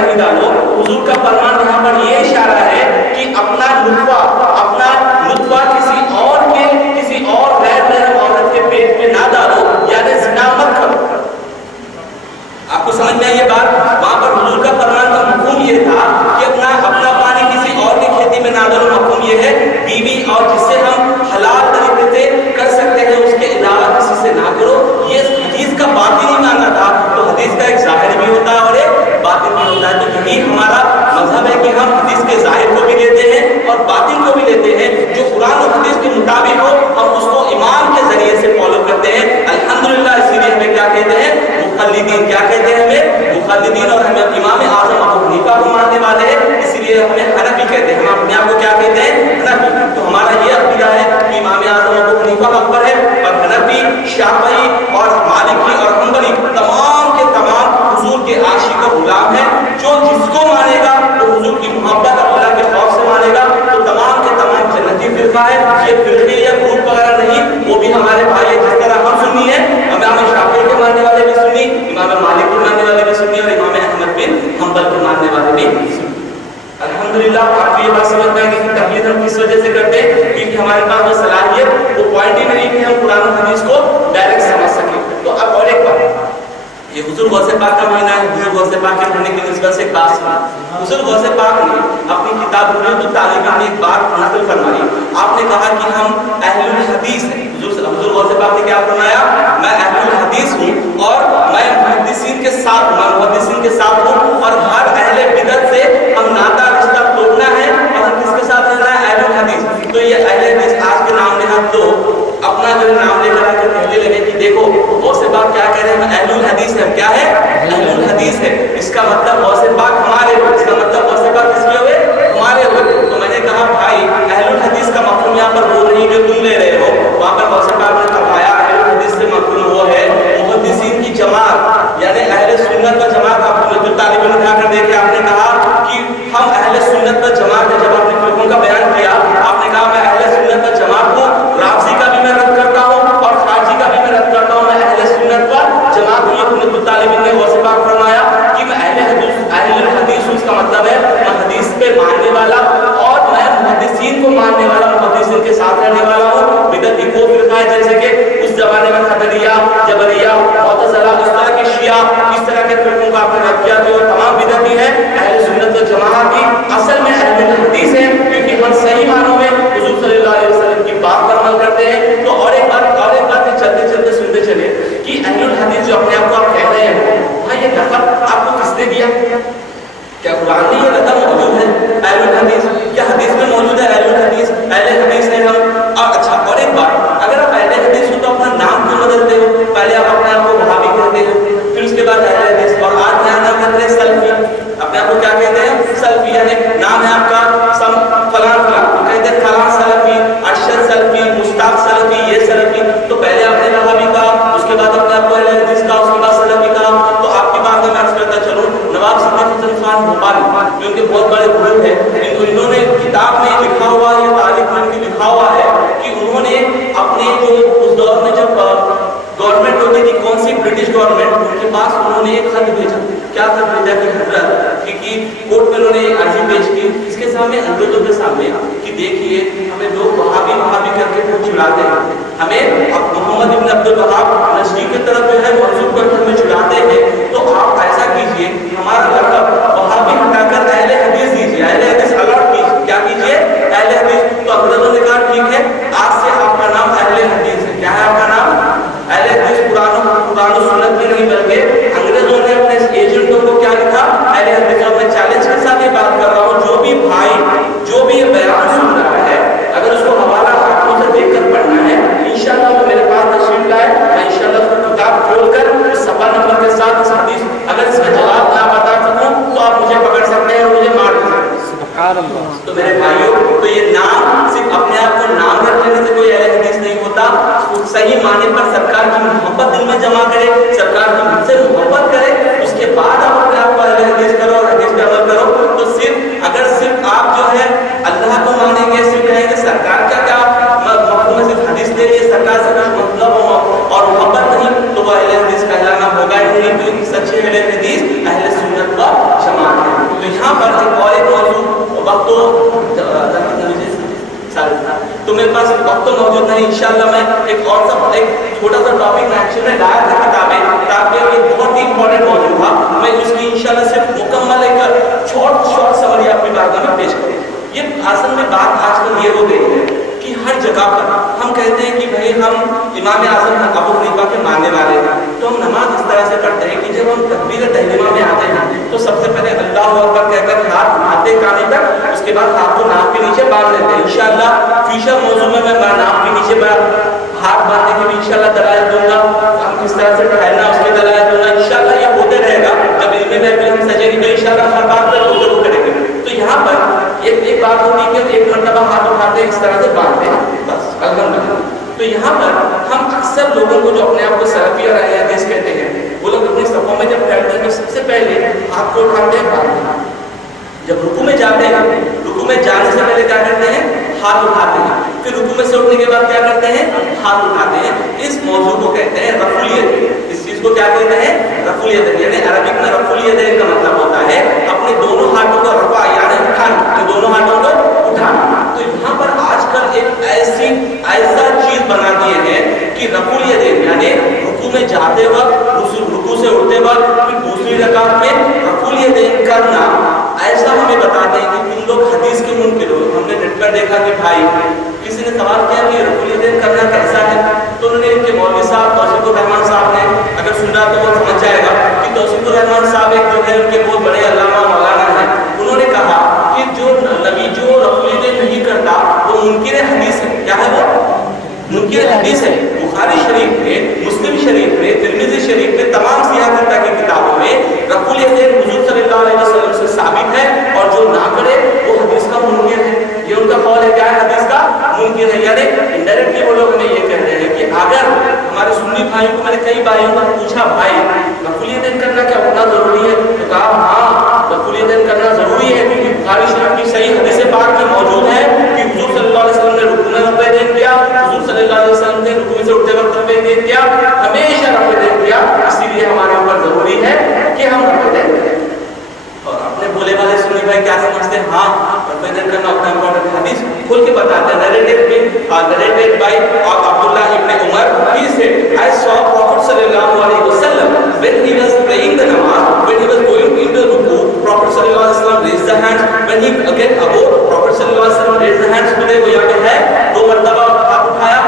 نہیں ڈالو. حضور کا فرمان یہاں پر یہ اشارہ ہے کہ اپنا نطفہ کسی اور غیر محرم عورت کے پیٹ میں نہ ڈالو، یعنی زنا مت کرو. آپ کو سمجھ میں آئی یہ بات؟ وہاں پر حضور کا فرمان کا مفہوم یہ تھا کہ اپنا پانی کسی اور کی کھیتی میں نہ ڈالو. مفہوم یہ ہے بیوی اور جس سے ہم حلال طریقے سے کر سکتے ہیں اس کے علاوہ کسی سے نہ کرو. یہ حدیث کا باطنی معنی تھا. تو حدیث کا ایک ظاہر بھی ہوتا ہے اور ایک باطن بھی ہوتا ہے. تو یہی ہمارا مذہب ہے کہ ہم حدیث کے ظاہر کو بھی لیتے ہیں اور باطن کو بھی لیتے ہیں. جو قرآن اور حدیث کے مطابق ہو ہم اس کو امام کے ذریعے سے فالو کرتے ہیں. الحمدللہ. اسی لیے ہمیں کیا کہتے ہیں؟ مقلدین. کیا کہتے ہیں ہمیں؟ مقلدین. اور ہمیں امام اعظم ابو حنیفہ کو ماننے والے ہیں، اسی لیے ہمیں حنفی کہتے ہیں. ہم اپنے آپ کو کیا کہتے ہیں؟ حنفی. تو ہمارا یہ عقیدہ ہے کہ امام اعظم ابو حنیفہ اکبر ہے اور حنفی، شافعی اور مالکی اور حنبلی تمام کے تمام حضور کے عاشق و غلام ہیں. جو جس کو مانے گا وہ حضور کی محبت اور اللہ کے خوف سے مانے گا تو تمام کے تمام جنتی فرقہ ہے. یہ فرقے یا گروپ وغیرہ نہیں، وہ بھی ہمارے بھائی ہیں. جس طرح ہم سنی ہیں، امام شافعی کے ماننے والے بھی سنی، امام مالک کے ماننے والے بھی سنی اور امام احمد بن حنبل کے ماننے والے بھی سنی. الحمدللہ. آپ کو یہ بات سمجھ میں آئے گی کہ تقلید ہم کس وجہ سے کرتے ہیں؟ کیونکہ ہمارے پاس وہ صلاحیت، وہ پوائنٹ ہی نہیں کہ ہم قرآن و حدیث کو ڈائریکٹ سمجھ سکیں. تو اب اور ایک بات، یہ حضور غوث پاک کا مہینہ ہے. حضور غوث پاک کے ہونے کی نسبت سے ایک بات سنا. حضور غوث پاک نے اپنی کتاب بنیاد الطالبین میں ایک بات نقل فرمائی. آپ نے کہا کہ ہم اہل الحدیث ہیں. حضور غوث پاک نے کیا فرمایا؟ میں اہل الحدیث ہوں اور میں محدثین کے ساتھ ہوں اور ہر اہل بدعت سے ہم ناتا رشتہ توڑنا ہے اور ہم کس کے ساتھ رہنا ہے؟ اہل الحدیث. تو یہ اہل حدیث آج کے نام نہاد تو اپنا جو نام لے کر کے کہنے لگے کہ دیکھو غوث پاک کیا کہہ رہے ہیں؟ اہل الحدیث ہے. کیا ہے؟ اہل الحدیث ہے. اس کا مطلب غوث پاک ہمارے ہوئے. اس کا مطلب غوث پاک کس کے ہوئے؟ ہمارے ہوئے. تو میں نے کہا بھائی اہل الحدیث کا مفہوم یہاں پر وہ نہیں جو تم لے رہے ہو. وہاں پر غوث پاک نے فرمایا اہل الحدیث سے مفہوم وہ ہے محدثین کی جماعت، یعنی اہل سنت و جماعت. آپ کو طالبین اٹھا کر دیکھے آپ نے کہا کہ ہم اہل سنت و جماعت ہے. جب آپ نے فرقوں کا بیان کیا آپ نے کہا میں اہل سنت و جماعت ہوں. رافضی کا بھی میں رد کرتا ہوں اور خارجی کا بھی میں رد کرتا ہوں. میں اہل سنت و جماعت ہوں. یہ طالبین نے غوث پاک فرمایا کہ میں اہل الحدیث ہوں. اس کا مطلب ہے میں حدیث پہ ماننے والا اور میں محدثین کو ماننے والا، محدثین کے ساتھ رہنے والا ہوں. بدعت کو فرقہ ہے جیسے کہ اس زمانے میں قدریہ، جبریہ، معتزلہ، اس طرح کے شیعہ، اس طرح کے فرقوں کا آپ نے رد کیا تو تمام بدعتی ہے. اہل سنت و جماعت کی اصل میں اہل الحدیث ہے کیونکہ ہم صحیح معنوں میں حضور صلی اللہ علیہ وسلم کی بات پر عمل کرتے ہیں. تو اور ایک بات چلتے سنتے چلے کہ اہل الحدیث جو اپنے آپ کو آپ کہہ رہے ہیں بھائی یہ لقب آپ کو کس نے دیا؟ کیا قرآن میں یہ لقب موجود ہے اہل الحدیث؟ کیا حدیث میں موجود ہے اہل الحدیث؟ اہل حدیث نے ہم. اچھا اور ایک بات، اگر آپ اہل حدیث ہو تو اپنا نام کیوں بدلتے ہو؟ پہلے آپ اپنے آپ کو وہابی کہتے ہو، پھر اس کے بعد اہل حدیث، اور آج نیا نام کہتے ہیں سلفی. اپنے آپ کو کیا کہتے ہیں؟ سلفی. یعنی نام ہے آپ کا فلان کہتے ہیں فلان سلفی، ارشد سلفی، مشتاق سلفی، یہ سلفی. تو پہلے آپ نے وہابی کہا، اس کے بعد اپنے آپ کو اہل حدیث کہا، اس کے بعد سلفی کہا. تو آپ کی بات میں عرض کرتا چلوں نواب صدیق حسن خان بھوپال جو ان کے بہت بڑے گرو ہیں، انہوں نے کتاب میں لکھا ہوا ہے، تاریخ میں ان کی لکھا ہوا ہے کہ انہوں نے اپنے جو اس دور میں جب گورنمنٹ ہوتی تھی کون سی برٹش گورنمنٹ، ان کے پاس انہوں نے ایک خط بھیجا. کیا خط بھیجا کہ حضرت کہ کورٹ میں انہوں نے عرضی پیش کی اس کے سامنے انگریزوں کے سامنے کہ دیکھیے ہمیں لوگ وہابی کر کے وہ چھڑاتے ہیں، ہمیں اب محمد ابن عبد الوہاب نجدی کی طرف جو ہے منسوب کر کے ہمیں چھڑاتے ہیں. تو آپ ایسا کیجئے ہمارا لقب وہابی ہٹا کر اہل حدیث دیجیے، اہل حدیث الاٹ کیجیے. کیا کیجیے؟ اہل حدیث. تو انگریزوں نے کہا ٹھیک ہے آج سے آپ کا نام اہل حدیث ہے. کیا ہے آپ کا نام؟ اہل حدیث. قرآن و سنت میں نہیں بلکہ انگریزوں نے اپنے ایجنٹوں کو کیا لکھا؟ اہل حدیث. اور میں چیلنج کے ساتھ یہ بات کر رہا ہوں جو بھی بھائی جو بھی یہ بیان سن رہا ہے اگر اس کو حوالہ ہاتھوں سے دیکھ کر پڑھنا ہے انشاءاللہ وہ میرے پاس تشریف لائے، میں انشاءاللہ اس کو کتاب کھول کر صفحہ نمبر کے ساتھ اس حدیث اگر اس کا جواب نہ بتا سکوں تو آپ مجھے پکڑ سکتے ہیں اور مجھے مار دے سکتے ہیں. سبحان اللہ. تو میرے بھائیوں تو یہ نام صرف اپنے آپ کو نام رکھ لینے سے کوئی اہل حدیث نہیں ہوتا. صحیح معنی پر سرکار کی محبت دل میں جمع کرے، سرکار کی مجھ سے محبت کرے، اس کے بعد آپ اپنے آپ کو اہل حدیث کرو اور حدیث پہ عمل کرو. تو صرف آپ جو ہے اللہ کو مانیں گے، صرف کہیں گے سرکار کا کیا مفہوم ہے، صرف حدیث لے لیے سرکار سے کچھ مطلب ہو اور محبت نہیں تو وہ اہل حدیث کہلانا ہوگا ہی نہیں. کیونکہ سچے اہل حدیث اہل سنت و جماعت ہے. ایک موضوع وقت تو میرے پاس وقت تو موجود نہیں، انشاءاللہ میں ایک اور سا ایک چھوٹا سا ٹاپک میں ایکچولی لایا تھا کتابیں تاکہ یہ بہت ہی امپورٹنٹ موضوع تھا، میں اس کی انشاءاللہ صرف مکمل ایک شارٹ سمری آپ کی بارگاہ میں پیش کروں۔ یہ اصل میں بات آج کل یہ ہو گئی ہے کہ ہر جگہ پر ہم کہتے ہیں کہ بھائی ہم امام اعظم ابو حنیفہ کے ماننے والے ہیں، تو ہم نماز اس طرح سے پڑھتے ہیں کہ جب ہم تکبیر تحریمہ میں آتے ہیں تو سب سے پہلے اللہ اکبر کہہ کر ہاتھ اٹھاتے کانے تک، اس کے بعد ہاتھ کو ناک کے نیچے باندھ لیتے ہیں۔ انشاءاللہ فیوچر موضوع میں ناک کے نیچے ہاتھ باندھنے کے بھی انشاءاللہ دلائل دوں گا، ہم کس طرح سے ٹھہرنا اس کے دلائل دوں گا، انشاءاللہ یہ ہوتے رہے گا۔ جب علم میں ہم سجے نہیں تو انشاءاللہ ہر بات پر ضرور کریں گے۔ تو یہاں پر ایک بات ہوتی ہے کہ ایک مرتبہ ہاتھ اٹھاتے ہیں اس طرح سے باندھتے ہیں، بس الحمدللہ۔ تو یہاں پر ہم اکثر لوگوں کو جو اپنے آپ کو سلفی اور اہل حدیث کہتے ہیں، وہ لوگ اپنے صفوں میں جب بیٹھتے ہیں تو سب سے پہلے ہاتھ کو اٹھاتے ہیں، باندھتے ہیں۔ جب رکوع میں جاتے ہیں، رکوع میں جانے سے پہلے کیا کرتے ہیں؟ ہاتھ اٹھاتے ہیں، پھر رکوع میں سے اٹھنے کے بعد کیا کرتے ہیں؟ ہاتھ اٹھاتے ہیں۔ اس موضوع کو کہتے ہیں رفع الیدین۔ اس چیز کو کیا کہتے ہیں؟ رفع الیدین، یعنی عربک میں رفع الیدین کا مطلب ہوتا ہے اپنے دونوں ہاتھوں کو رفع یعنی اٹھانا، دونوں ہاتھوں کو اٹھانا۔ تو یہاں پر آج کل ایک ایسا چیز بنا دیے ہیں کہ رفع الیدین یعنی رکوع میں جاتے وقت، رکوع سے اٹھتے وقت، پھر دوسری رکعت میں رفع الیدین کرنا، ایسا ہمیں بتاتے ہیں کہ تم لوگ حدیث کے منکر ہو۔ ہم نے نیٹ پر دیکھا کہ بھائی کسی نے سوال کیا کہ رفع الیدین کرنا کیسا ہے، تو انہوں نے ان کے مولوی صاحب توصیف الرحمان صاحب نے، اگر سن رہا تو وہ سمجھ جائے گا کہ توصیف الرحمان صاحب ایک جو ہے ان کے بہت بڑے علامہ مولانا ہیں، انہوں نے کہا کہ جو نبی جو رفع الیدین نہیں کرتا وہ منکر حدیث ہے۔ کیا ہے وہ؟ منکر حدیث ہے۔ بخاری شریف میں، مسلم شریف میں، ترمذی شریف میں، تمام سیاہ ستہ کی کتابوں میں رفع الیدین حضور صلی اللہ علیہ وسلم سے ثابت ہے، اور جو نہ کرے وہ حدیث کا منکر ہے۔ یہ ان کا قول ہے، کیا ہے؟ حدیث کا منکر ہے۔ یعنی انڈائریکٹلی وہ لوگ ہمیں یہ کہہ رہے ہیں کہ اگر ہمارے سنی بھائیوں کو، میں نے کئی بھائیوں کو پوچھا بھائی رفع الیدین کرنا کیا اتنا ضروری ہے، تو کہا ہاں رفع الیدین کرنا ضروری ہے، کیونکہ بخاری شریف کی صحیح حدیث پاک میں موجود ہے کہ حضور صلی اللہ علیہ وسلم نے رکوع میں رفع الیدین کیا، حضور صلی اللہ علیہ وسلم نے رکوع سے اٹھتے وقت رفع الیدین کیا، ہمیشہ رفع الیدین کیا، اسی لیے ہمارے اوپر ضروری ہے کہ ہم رفع الیدین کریں۔ اور اپنے بولے والے سنی بھائی کیا سمجھتے ہیں؟ ہاں رفع الیدین کرنا اتنا امپورٹنٹ، حدیث کھول کے بتاتے ہیں۔ narrated by Abdullah ibn Umar, he said, I saw Prophet sallallahu alaihi wasallam when he was praying the namaz, when he was going into ruku, Prophet sallallahu alaihi wasallam raised the hands, when he again above, Prophet sallallahu alaihi wasallam raised the hands, today وہ یہاں پہ ہے دو مرتبہ ہاتھ اٹھایا،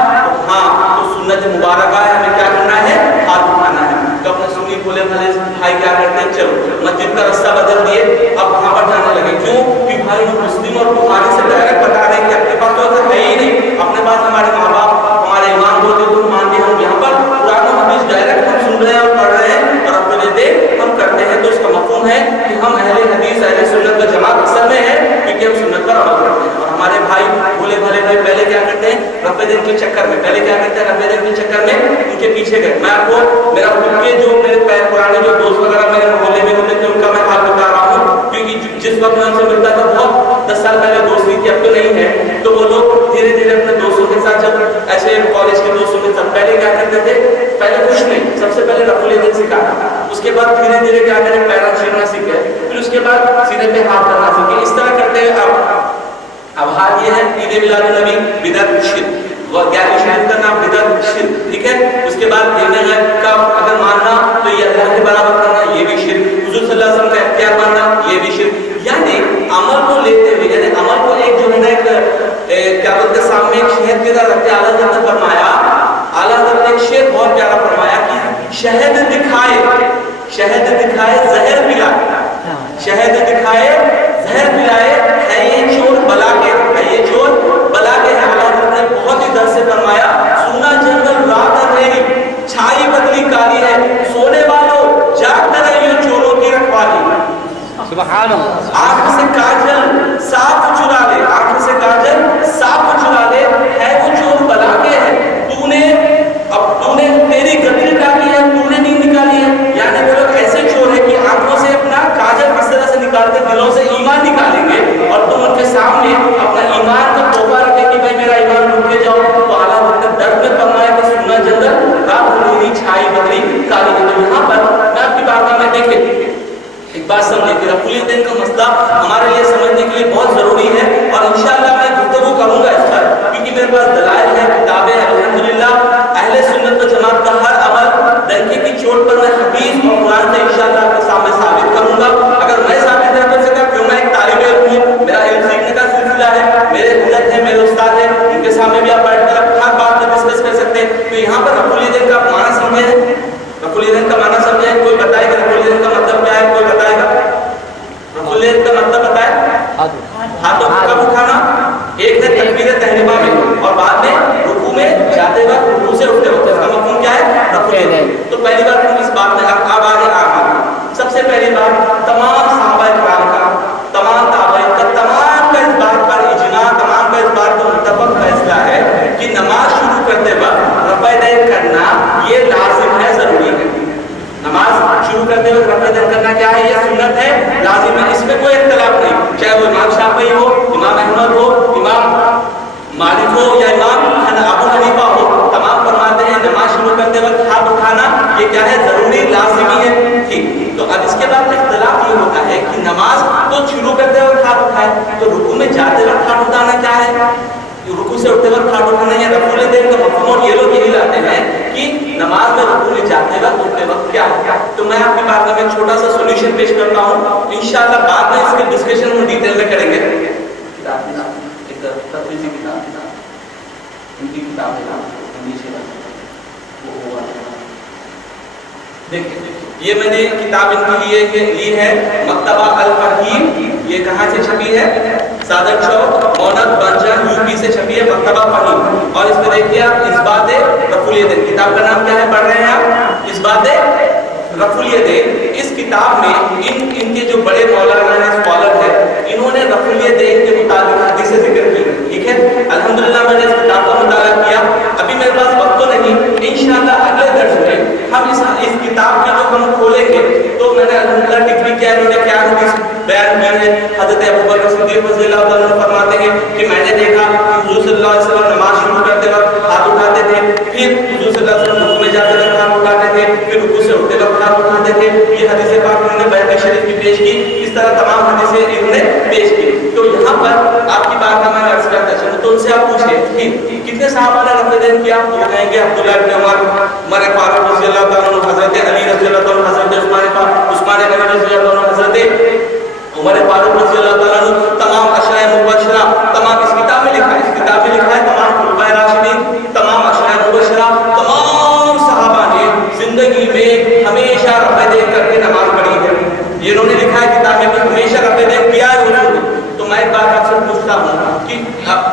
ہاں تو سنت مبارکہ ہے، ہمیں کیا کرنا ہے؟ ہاتھ اٹھانا ہے۔ تو اپنے سنی بولے والے بھائی کیا کرتے ہیں؟ چلو مسجد کا راستہ بدل دیے، اب وہاں پر جانے لگے، کیوں کہ بھائی وہ مسلم اور بخاری سے ڈائریکٹ بتا رہے ہیں کہ اپنے پاس تو ایسا ہے ہی نہیں، اپنے پاس ہمارے ماں باپ ہمارے امام بولتے تو مانتے ہیں، ہم یہاں پر قرآن و حدیث ڈائریکٹ ہم سن رہے ہیں اور پڑھ رہے ہیں اور رفع الیدین ہم کرتے ہیں، تو اس کا مفہوم ہے کہ ہم اہل حدیث اہل سنت و جماعت اصل میں ہے کیونکہ ہم سنت پر عمل کرتے ہیں۔ اور ہمارے بھائی بھولے بھلے بھائی پہلے کیا کرتے ہیں؟ رفع الیدین کے چکر میں پہلے کیا کرتے ہیں؟ رفع الیدین کے چکر میں ان کے پیچھے گئے۔ میں آپ کو میرا خود کے جو میرے پرانے جو دوست وغیرہ میرے محلے میں ہوتے تھے ان کا میں حال بتا رہا ہوں، کیونکہ جس وقت میں ان سے ملتا تھا بہت 10 سال پہلے دوستی تھی، اب تو نہیں ہے، تو وہ لوگ دھیرے دھیرے اپنے دوستوں کے ساتھ جب ایسے کالج کے دوستوں کے ساتھ پہلے کیا کرتے تھے؟ پہلے کچھ نہیں، سب سے پہلے رفع الیدین سکھانا، اس کے بعد دھیرے دھیرے کیا کریں؟ پیرا چھیڑنا سیکھے، پھر اس کے بعد سینے پہ ہاتھ کرنا سیکھے، اس طرح کرتے ہیں۔ اب حال یہ ہے عید میلاد النبی بدعت شرک، وہ کیا شرک کا نام بدعت شرک، ٹھیک ہے۔ اس کے بعد علم غیب کا اگر ماننا تو یہ اللہ کے برابر کرنا، یہ بھی شرک، حضور صلی اللہ علیہ وسلم کا اختیار ماننا، یہ بھی شرک۔ یعنی عمل کو لیتے ہوئے، یعنی عمل کو ایک جو ہے نا ایک کیا بولتے سامنے ایک شہد کی طرح رکھتے، اعلیٰ حضرت نے فرمایا، اعلیٰ حضرت نے ایک شعر بہت پیارا فرمایا کہ شہد دکھائے زہر پلائے، شہد دکھائے زہر پلائے، ہے یہ چور بلا کے، ہے یہ چور بلا کے ہے۔ اعلیٰ حضرت نے بہت ہی درد سے فرمایا، سونا جنگل رات اندھیری، چھائی بدلی کالی ہے، سونے والوں جاگتے رہیے چوروں کی رکھوالی۔ سبحان اللہ۔ آنکھ سے کاجل صاف چرا لے، آنکھ سے کاجل صاف چرا لے، ہے وہ چور بلا کے ہے، تو نے تیری گدی نکالی ہے، تو نے نیند نکالی ہے۔ یعنی وہ لوگ ایسے چور ہیں کہ آنکھوں سے اپنا کاجل اس طرح سے نکالتے، دلوں سے ایمان نکالیں گے، اور تم ان کے سامنے اپنا ایمان کا تحفہ رکھے کہ بھائی میرا ایمان لوٹ کے جاؤ، تو اعلیٰ حضرت نے درد میں فرمایا کہ سونا جنگل رات اندھیری چھائی بدلی کالی ہے۔ تو یہاں پر میں آپ کی بات میں دیکھیں ایک بات سمجھے کہ رفع الیدین کا مسئلہ ہمارے لیے سمجھنے کے لیے بہت ضروری ہے، اور انشاءاللہ میں گفتگو کروں گا اس پر، کیونکہ میرے پاس دلائل ہے، کتابیں ہیں الحمدللہ۔ اہل سنت و جماعت کا ہر عمل ڈنکے کی چوٹ پر میں حدیث اور قرآن سے انشاءاللہ آپ کے سامنے ثابت کروں گا۔ اگر میں ثابت نہ کر سکا، کیوں میں ایک طالب علم ہوں، میرا علم سیکھنے کا سلسلہ ہے، میرے حضرت ہیں، میرے استاد ہیں، ان کے سامنے بھی آپ بیٹھ کر ہر بات پر ڈسکس کر سکتے ہیں۔ تو یہاں پر رفع الیدین کا معنی سمجھیں، رفع الیدین کا معنی سمجھیں، کوئی بتائے گا رفع الیدین کا مطلب کیا ہے؟ کوئی بتائے گا رفع الیدین کا مطلب بتائے؟ ہاتھوں کو کب اٹھانا؟ ایک ہے تکبیر تحریمہ میں، اور بعد میں رکوع میں جاتے وقت، رکوع سے اٹھتے وقت، اس کا مفہوم کیا ہے؟ رفع الیدین۔ تو پہلی بار ہم اس بات میں اب آگے سب سے پہلی بات تمام صحابہ کرام کا، تمام تابعین کا، تمام کا اس بات پر اجماع، تمام کا اس بات پر متفق فیصلہ ہے کہ نماز شروع کرتے وقت رفع الیدین کرنا یہ لازم ہے، ضروری ہے۔ نماز شروع کرتے وقت رفع الیدین کرنا کیا ہے؟ یہ سنت ہے، لازم ہے، اس میں کوئی اختلاف نہیں، چاہے وہ امام شافعی ہو، امام احمد ہو، امام مالک ہو یا امام ابو حنیفہ ہو، تمام فرماتے ہیں نماز شروع کرتے وقت ہاتھ اٹھانا یہ کیا ہے؟ ضروری، لازمی ہے۔ ٹھیک، تو اب اس کے بعد اختلاف یہ ہوتا ہے کہ نماز تو شروع کرتے وقت ہاتھ اٹھائے، تو رکوع میں جاتے وقت ہاتھ اٹھانا کیا ہے؟ رکوع سے اٹھتے وقت ہاتھ اٹھانا یا رفع الیدین کا مفہوم، اور یہ لوگ یہی لاتے ہیں کہ نماز میں رکوع میں جاتے وقت اٹھتے وقت کیا ہے۔ تو میں آپ کی بات میں ایک چھوٹا سا سولوشن پیش کرتا ہوں، انشاءاللہ بعد میں اس کے ڈسکشن ہم ڈیٹیل میں کریں گے۔ دیکھیں یہ میں نے کتاب ان کے لیے لی ہے، مکتبہ الفہیم، یہ کہاں سے چھپی ہے؟ صادق چوک، مونت بنجا، یو پی سے چھپی ہے، مکتبہ فہیم۔ اور اس میں دیکھیے آپ اثبات رفع الیدین، کتاب کا نام کیا ہے؟ پڑھ رہے ہیں آپ، اثبات رفع الیدین۔ اس کتاب میں ان کے جو بڑے مولانا ہیں، اسکالر ہیں، انہوں نے رفع الیدین کے متعلق حدیث ذکر کی، ٹھیک ہے۔ الحمدللہ میں نے اس کتاب کا مطالعہ کیا، ابھی میرے پاس وقت تو نہیں، انشاءاللہ اگلے درس میں ہم اس کتاب کی جو ہم کھولیں گے تو میں نے الحمدللہ ٹکری کیا، انہوں نے کیا حدیث بیان کی ہے۔ حضرت ابوبکر صدیق رضی اللہ عنہ فرماتے ہیں کہ میں نے دیکھا کہ حضور صلی اللہ علیہ وسلم نماز شروع کرتے وقت ہاتھ اٹھاتے تھے، پھر حضور صلی اللہ علیہ وسلم رکوع میں جاتے وقت ہاتھ اٹھاتے تھے، پھر رکوع سے اٹھتے وقت ہاتھ اٹھاتے تھے۔ یہ حدیث پاک انہوں نے بہقی شریف کی پیش کی، اس طرح تمام حدیثیں انہوں نے پیش کی۔ تو یہاں پر آپ کی بات کا میں عرض کرتا چلوں، تو ان سے آپ پوچھیں کہ کتنے صحابہ نے رفع الیدین کیا؟ وہ کہیں گے عبداللہ ابن عمر، عمر فاروق رضی اللہ تعالیٰ عنہ، حضرت علی رضی اللہ تعالیٰ عنہ، حضرت عثمان غنی رضی اللہ عنہ، حضرت عمر فاروق رضی اللہ تعالیٰ عنہ، تمام عشرہ مبشرہ، تمام اس کتاب میں لکھا ہے، اس کتاب میں لکھا ہے تمام خلفائے راشدین، تمام عشرہ مبشرہ، تمام صحابہ نے زندگی میں ہمیشہ رفع الیدین کر کے نماز پڑھی ہے۔ یہ انہوں نے لکھا ہے کتاب میں کہ ہمیشہ رفع الیدین کیا ہے انہوں نے۔ تو میں ایک بات آپ سے پوچھتا ہوں کہ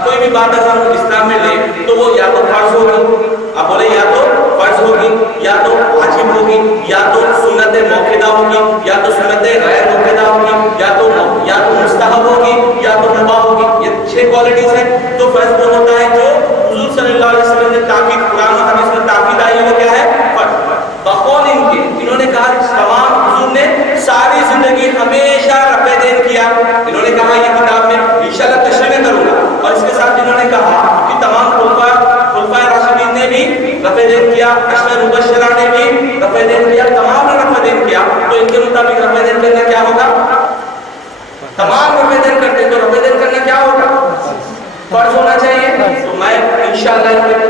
کوئی بھی بات اگر ہم اسلام میں لیں تو وہ یا تو فرض ہوگی، آپ بولے یا تو فرض ہوگی، یا تو واجب ہوگی، یا تو سنت موقدہ ہوگی، یا تو سنت غیر موقدہ ہوگی، یا تو مستحب ہوگی، یا تو مباح ہوگی۔ یہ 6 کوالٹیز ہیں۔ تو فرض وہ ہوتا ہے جو حضور صلی اللہ علیہ وسلم نے تاکید، قرآن و حدیث میں تاکید آئی ہے، وہ کیا ہے؟ فرض۔ بقول ان کے، انہوں نے کہا تمام حضور نے ساری زندگی ہمیشہ رفع الیدین کیا۔ انہوں نے کہا یہ کتاب میں انشاءاللہ تشریح کروں گا، اور اس کے ساتھ انہوں نے کہا کہ تمام خلفائے راشدین نے بھی رفع الیدین کیا، عشرہ مبشرہ نے بھی رفع الیدین کیا، تمام نے رفع الیدین کیا۔ تو ان کے مطابق رفع الیدین کرنا کیا ہوگا؟ تمام رفع الیدین کرتے، تو رفع الیدین کرنا کیا ہوگا؟ فرض ہونا چاہیے۔ تو میں انشاءاللہ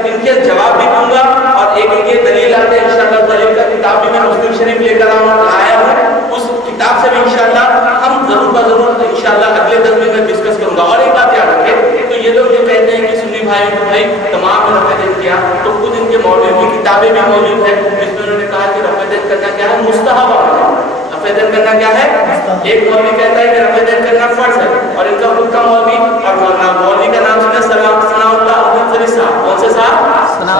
ان کے جواب بھی دوں گا، اور ایک ان کے دلیل آتے ہیں انشاءاللہ، دلیل کا کتاب بھی میں مسلم شریف لے کر آیا ہوں، اس کتاب سے بھی انشاءاللہ ہم ضرور بضرور انشاءاللہ اگلے درس میں ڈسکس کروں گا۔ اور ایک بات یاد رکھیں، تو یہ لوگ جو کہتے ہیں کہ سنی بھائیوں کو بھائی تمام نے رفع الیدین کیا، تو خود ان کے موجود کی کتابیں بھی موجود ہیں جس میں انہوں نے کہا کہ رفع الیدین کرنا کیا ہے؟ مستحب ہے۔ رفع الیدین کرنا کیا ہے؟ ایک مولوی کہتا ہے کہ رفع الیدین کرنا فرض ہے، اور ان کا خود کا مولوی، اور مولوی کا نام سنا ثناء اللہ افضلی صاحب، کون سے صاحب؟ ثناء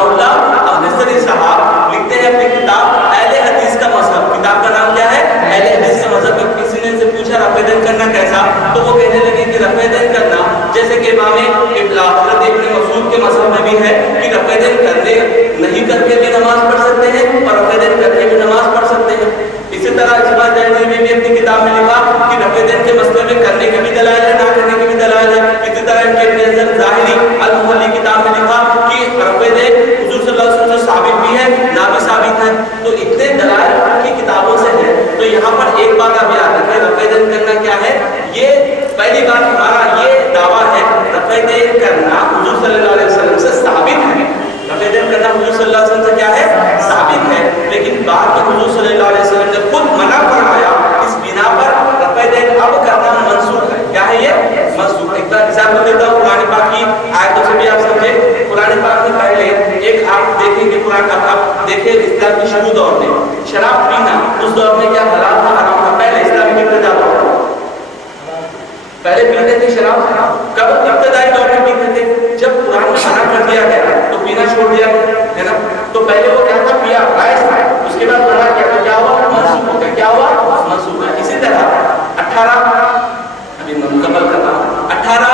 اللہ افضلی صاحب لکھتے ہیں اپنی کتاب اہل حدیث کا مذہب، کتاب کا نام کیا ہے؟ اہل حدیث کا مذہب۔ کسی نے ان سے پوچھا رفع الیدین کرنا کیسا، تو وہ کہنے لگے کہ رفع الیدین کرنا جیسے کہ امام حضرت ابن مسعود کے مذہب میں بھی ہے کہ رفع الیدین کرنے نہیں کر کے بھی نماز پڑھ سکتے ہیں، اور رفع الیدین کر کے بھی نماز پڑھ سکتے ہیں۔ اسی طرح اجماع جہنی نے بھی اپنی کتاب میں لکھا کہ رفع الیدین کے مسئلے میں کرنے کے بھی دلائل ہے، نہ کرنے کے بھی دلائل ہے۔ اسی طرح ان کے ابن ظاہری المحلی کتاب میں لکھا کہ رفع الیدین حضور صلی اللہ علیہ وسلم سے ثابت بھی ہے، نہ بھی ثابت ہے۔ تو اتنے دلائل کی کتابوں سے ہیں۔ تو یہاں پر ایک بات پہلی بات ہمارا یہ دعویٰ ہے رفع دین کرنا حضور صلی اللہ علیہ وسلم سے ثابت ہے. رفع دین کرنا حضور صلی اللہ علیہ وسلم سے کیا ہے؟ ثابت ہے. لیکن بعد میں حضور صلی اللہ علیہ وسلم نے خود منع فرمایا اس بنا پر رفع دین اب کرنا منسوخ ہے. کیا ہے یہ؟ منسوخ. ایک بار ایگزامپل دیتا ہوں قرآن پاک کی آیتوں سے بھی آپ سمجھے. قرآن پاک میں پہلے ایک آپ دیکھیں گے قرآن کا آپ دیکھیں اسلام کی شروع دور میں شراب پینا اس دور میں کیا حلال تھا حرام تھا؟ پہلے اسلامی ابتدا دور پہلے پیتے تھے شراب. کب ابتدائی دور میں پیتے تھے؟ جب قرآن میں منع کر دیا گیا تو پینا چھوڑ دیا گیا ہے نا. تو پہلے وہ کیا تھا؟ پیا جائز تھا. اس کے بعد منع کیا تو کیا ہوا؟ منسوخ ہو گیا. کیا ہوا؟ منسوخ ہوا. اسی طرح 18 ابھی مکمل کر رہا ہوں 18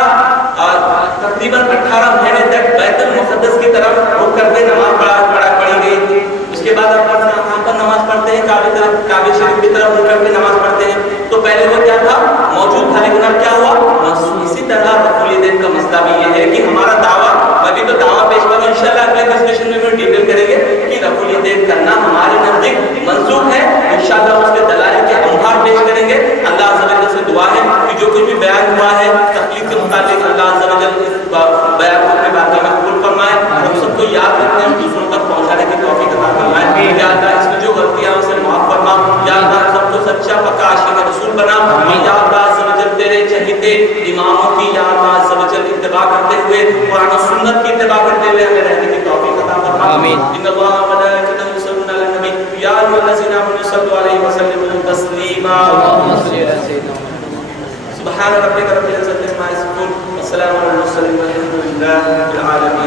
مہینے تک بیت المقدس کی طرف رخ کرتے نماز پڑھی گئی تھی. اس کے بعد آپ کہاں پر نماز پڑھتے ہیں؟ کعبہ شریف کی طرف رخ کر کے نماز پڑھتے ہیں. تو پہلے وہ کیا تھا؟ موجود تھا لیکن اب کیا ہوا؟ منسوخ. اسی طرح رفع الیدین کا مسئلہ بھی یہ ہے کہ ہمارا دعویٰ ابھی تو دعویٰ پیش کروں انشاءاللہ اگلے ڈسکشن میں ڈیٹیل کریں گے کہ رفع الیدین کرنا ہمارے نزدیک منسوخ ہے. انشاءاللہ اس کے دلائل کے انبار پیش کریں گے. اللہ عز و جل سے دعا ہے کہ جو کچھ بھی بیان ہوا ہے تکلیف کے متعلق اللہ عز و جل اس بیان کو اپنی بارگاہ میں قبول فرمائے. ہم سب کو یاد رکھنے اور دوسروں تک پہنچانے کی توفیق عطا فرمائے. یا اللہ اس میں جو غلطیاں اسے معاف فرما. یا اللہ سب کو سچا پکا عاشق رسول بنا. یا اللہ عز و جل تیرے چہیتے اماموں کی یا اللہ عز و جل اتباع کرتے ہوئے قرآن و سنت کی اتباع کرتے ہوئے ہمیں رہنے کی توفیق عطا فرما. آمین. ان اللہ و ملائکتہ یصلون علی النبی یا ایھا الذین آمنوا صلوا علیہ وسلموا تسلیما. اللهم صل علی سیدنا محمد. سبحان ربک رب العزة عما یصفون والسلام علی المرسلین والحمد للہ رب العالمین.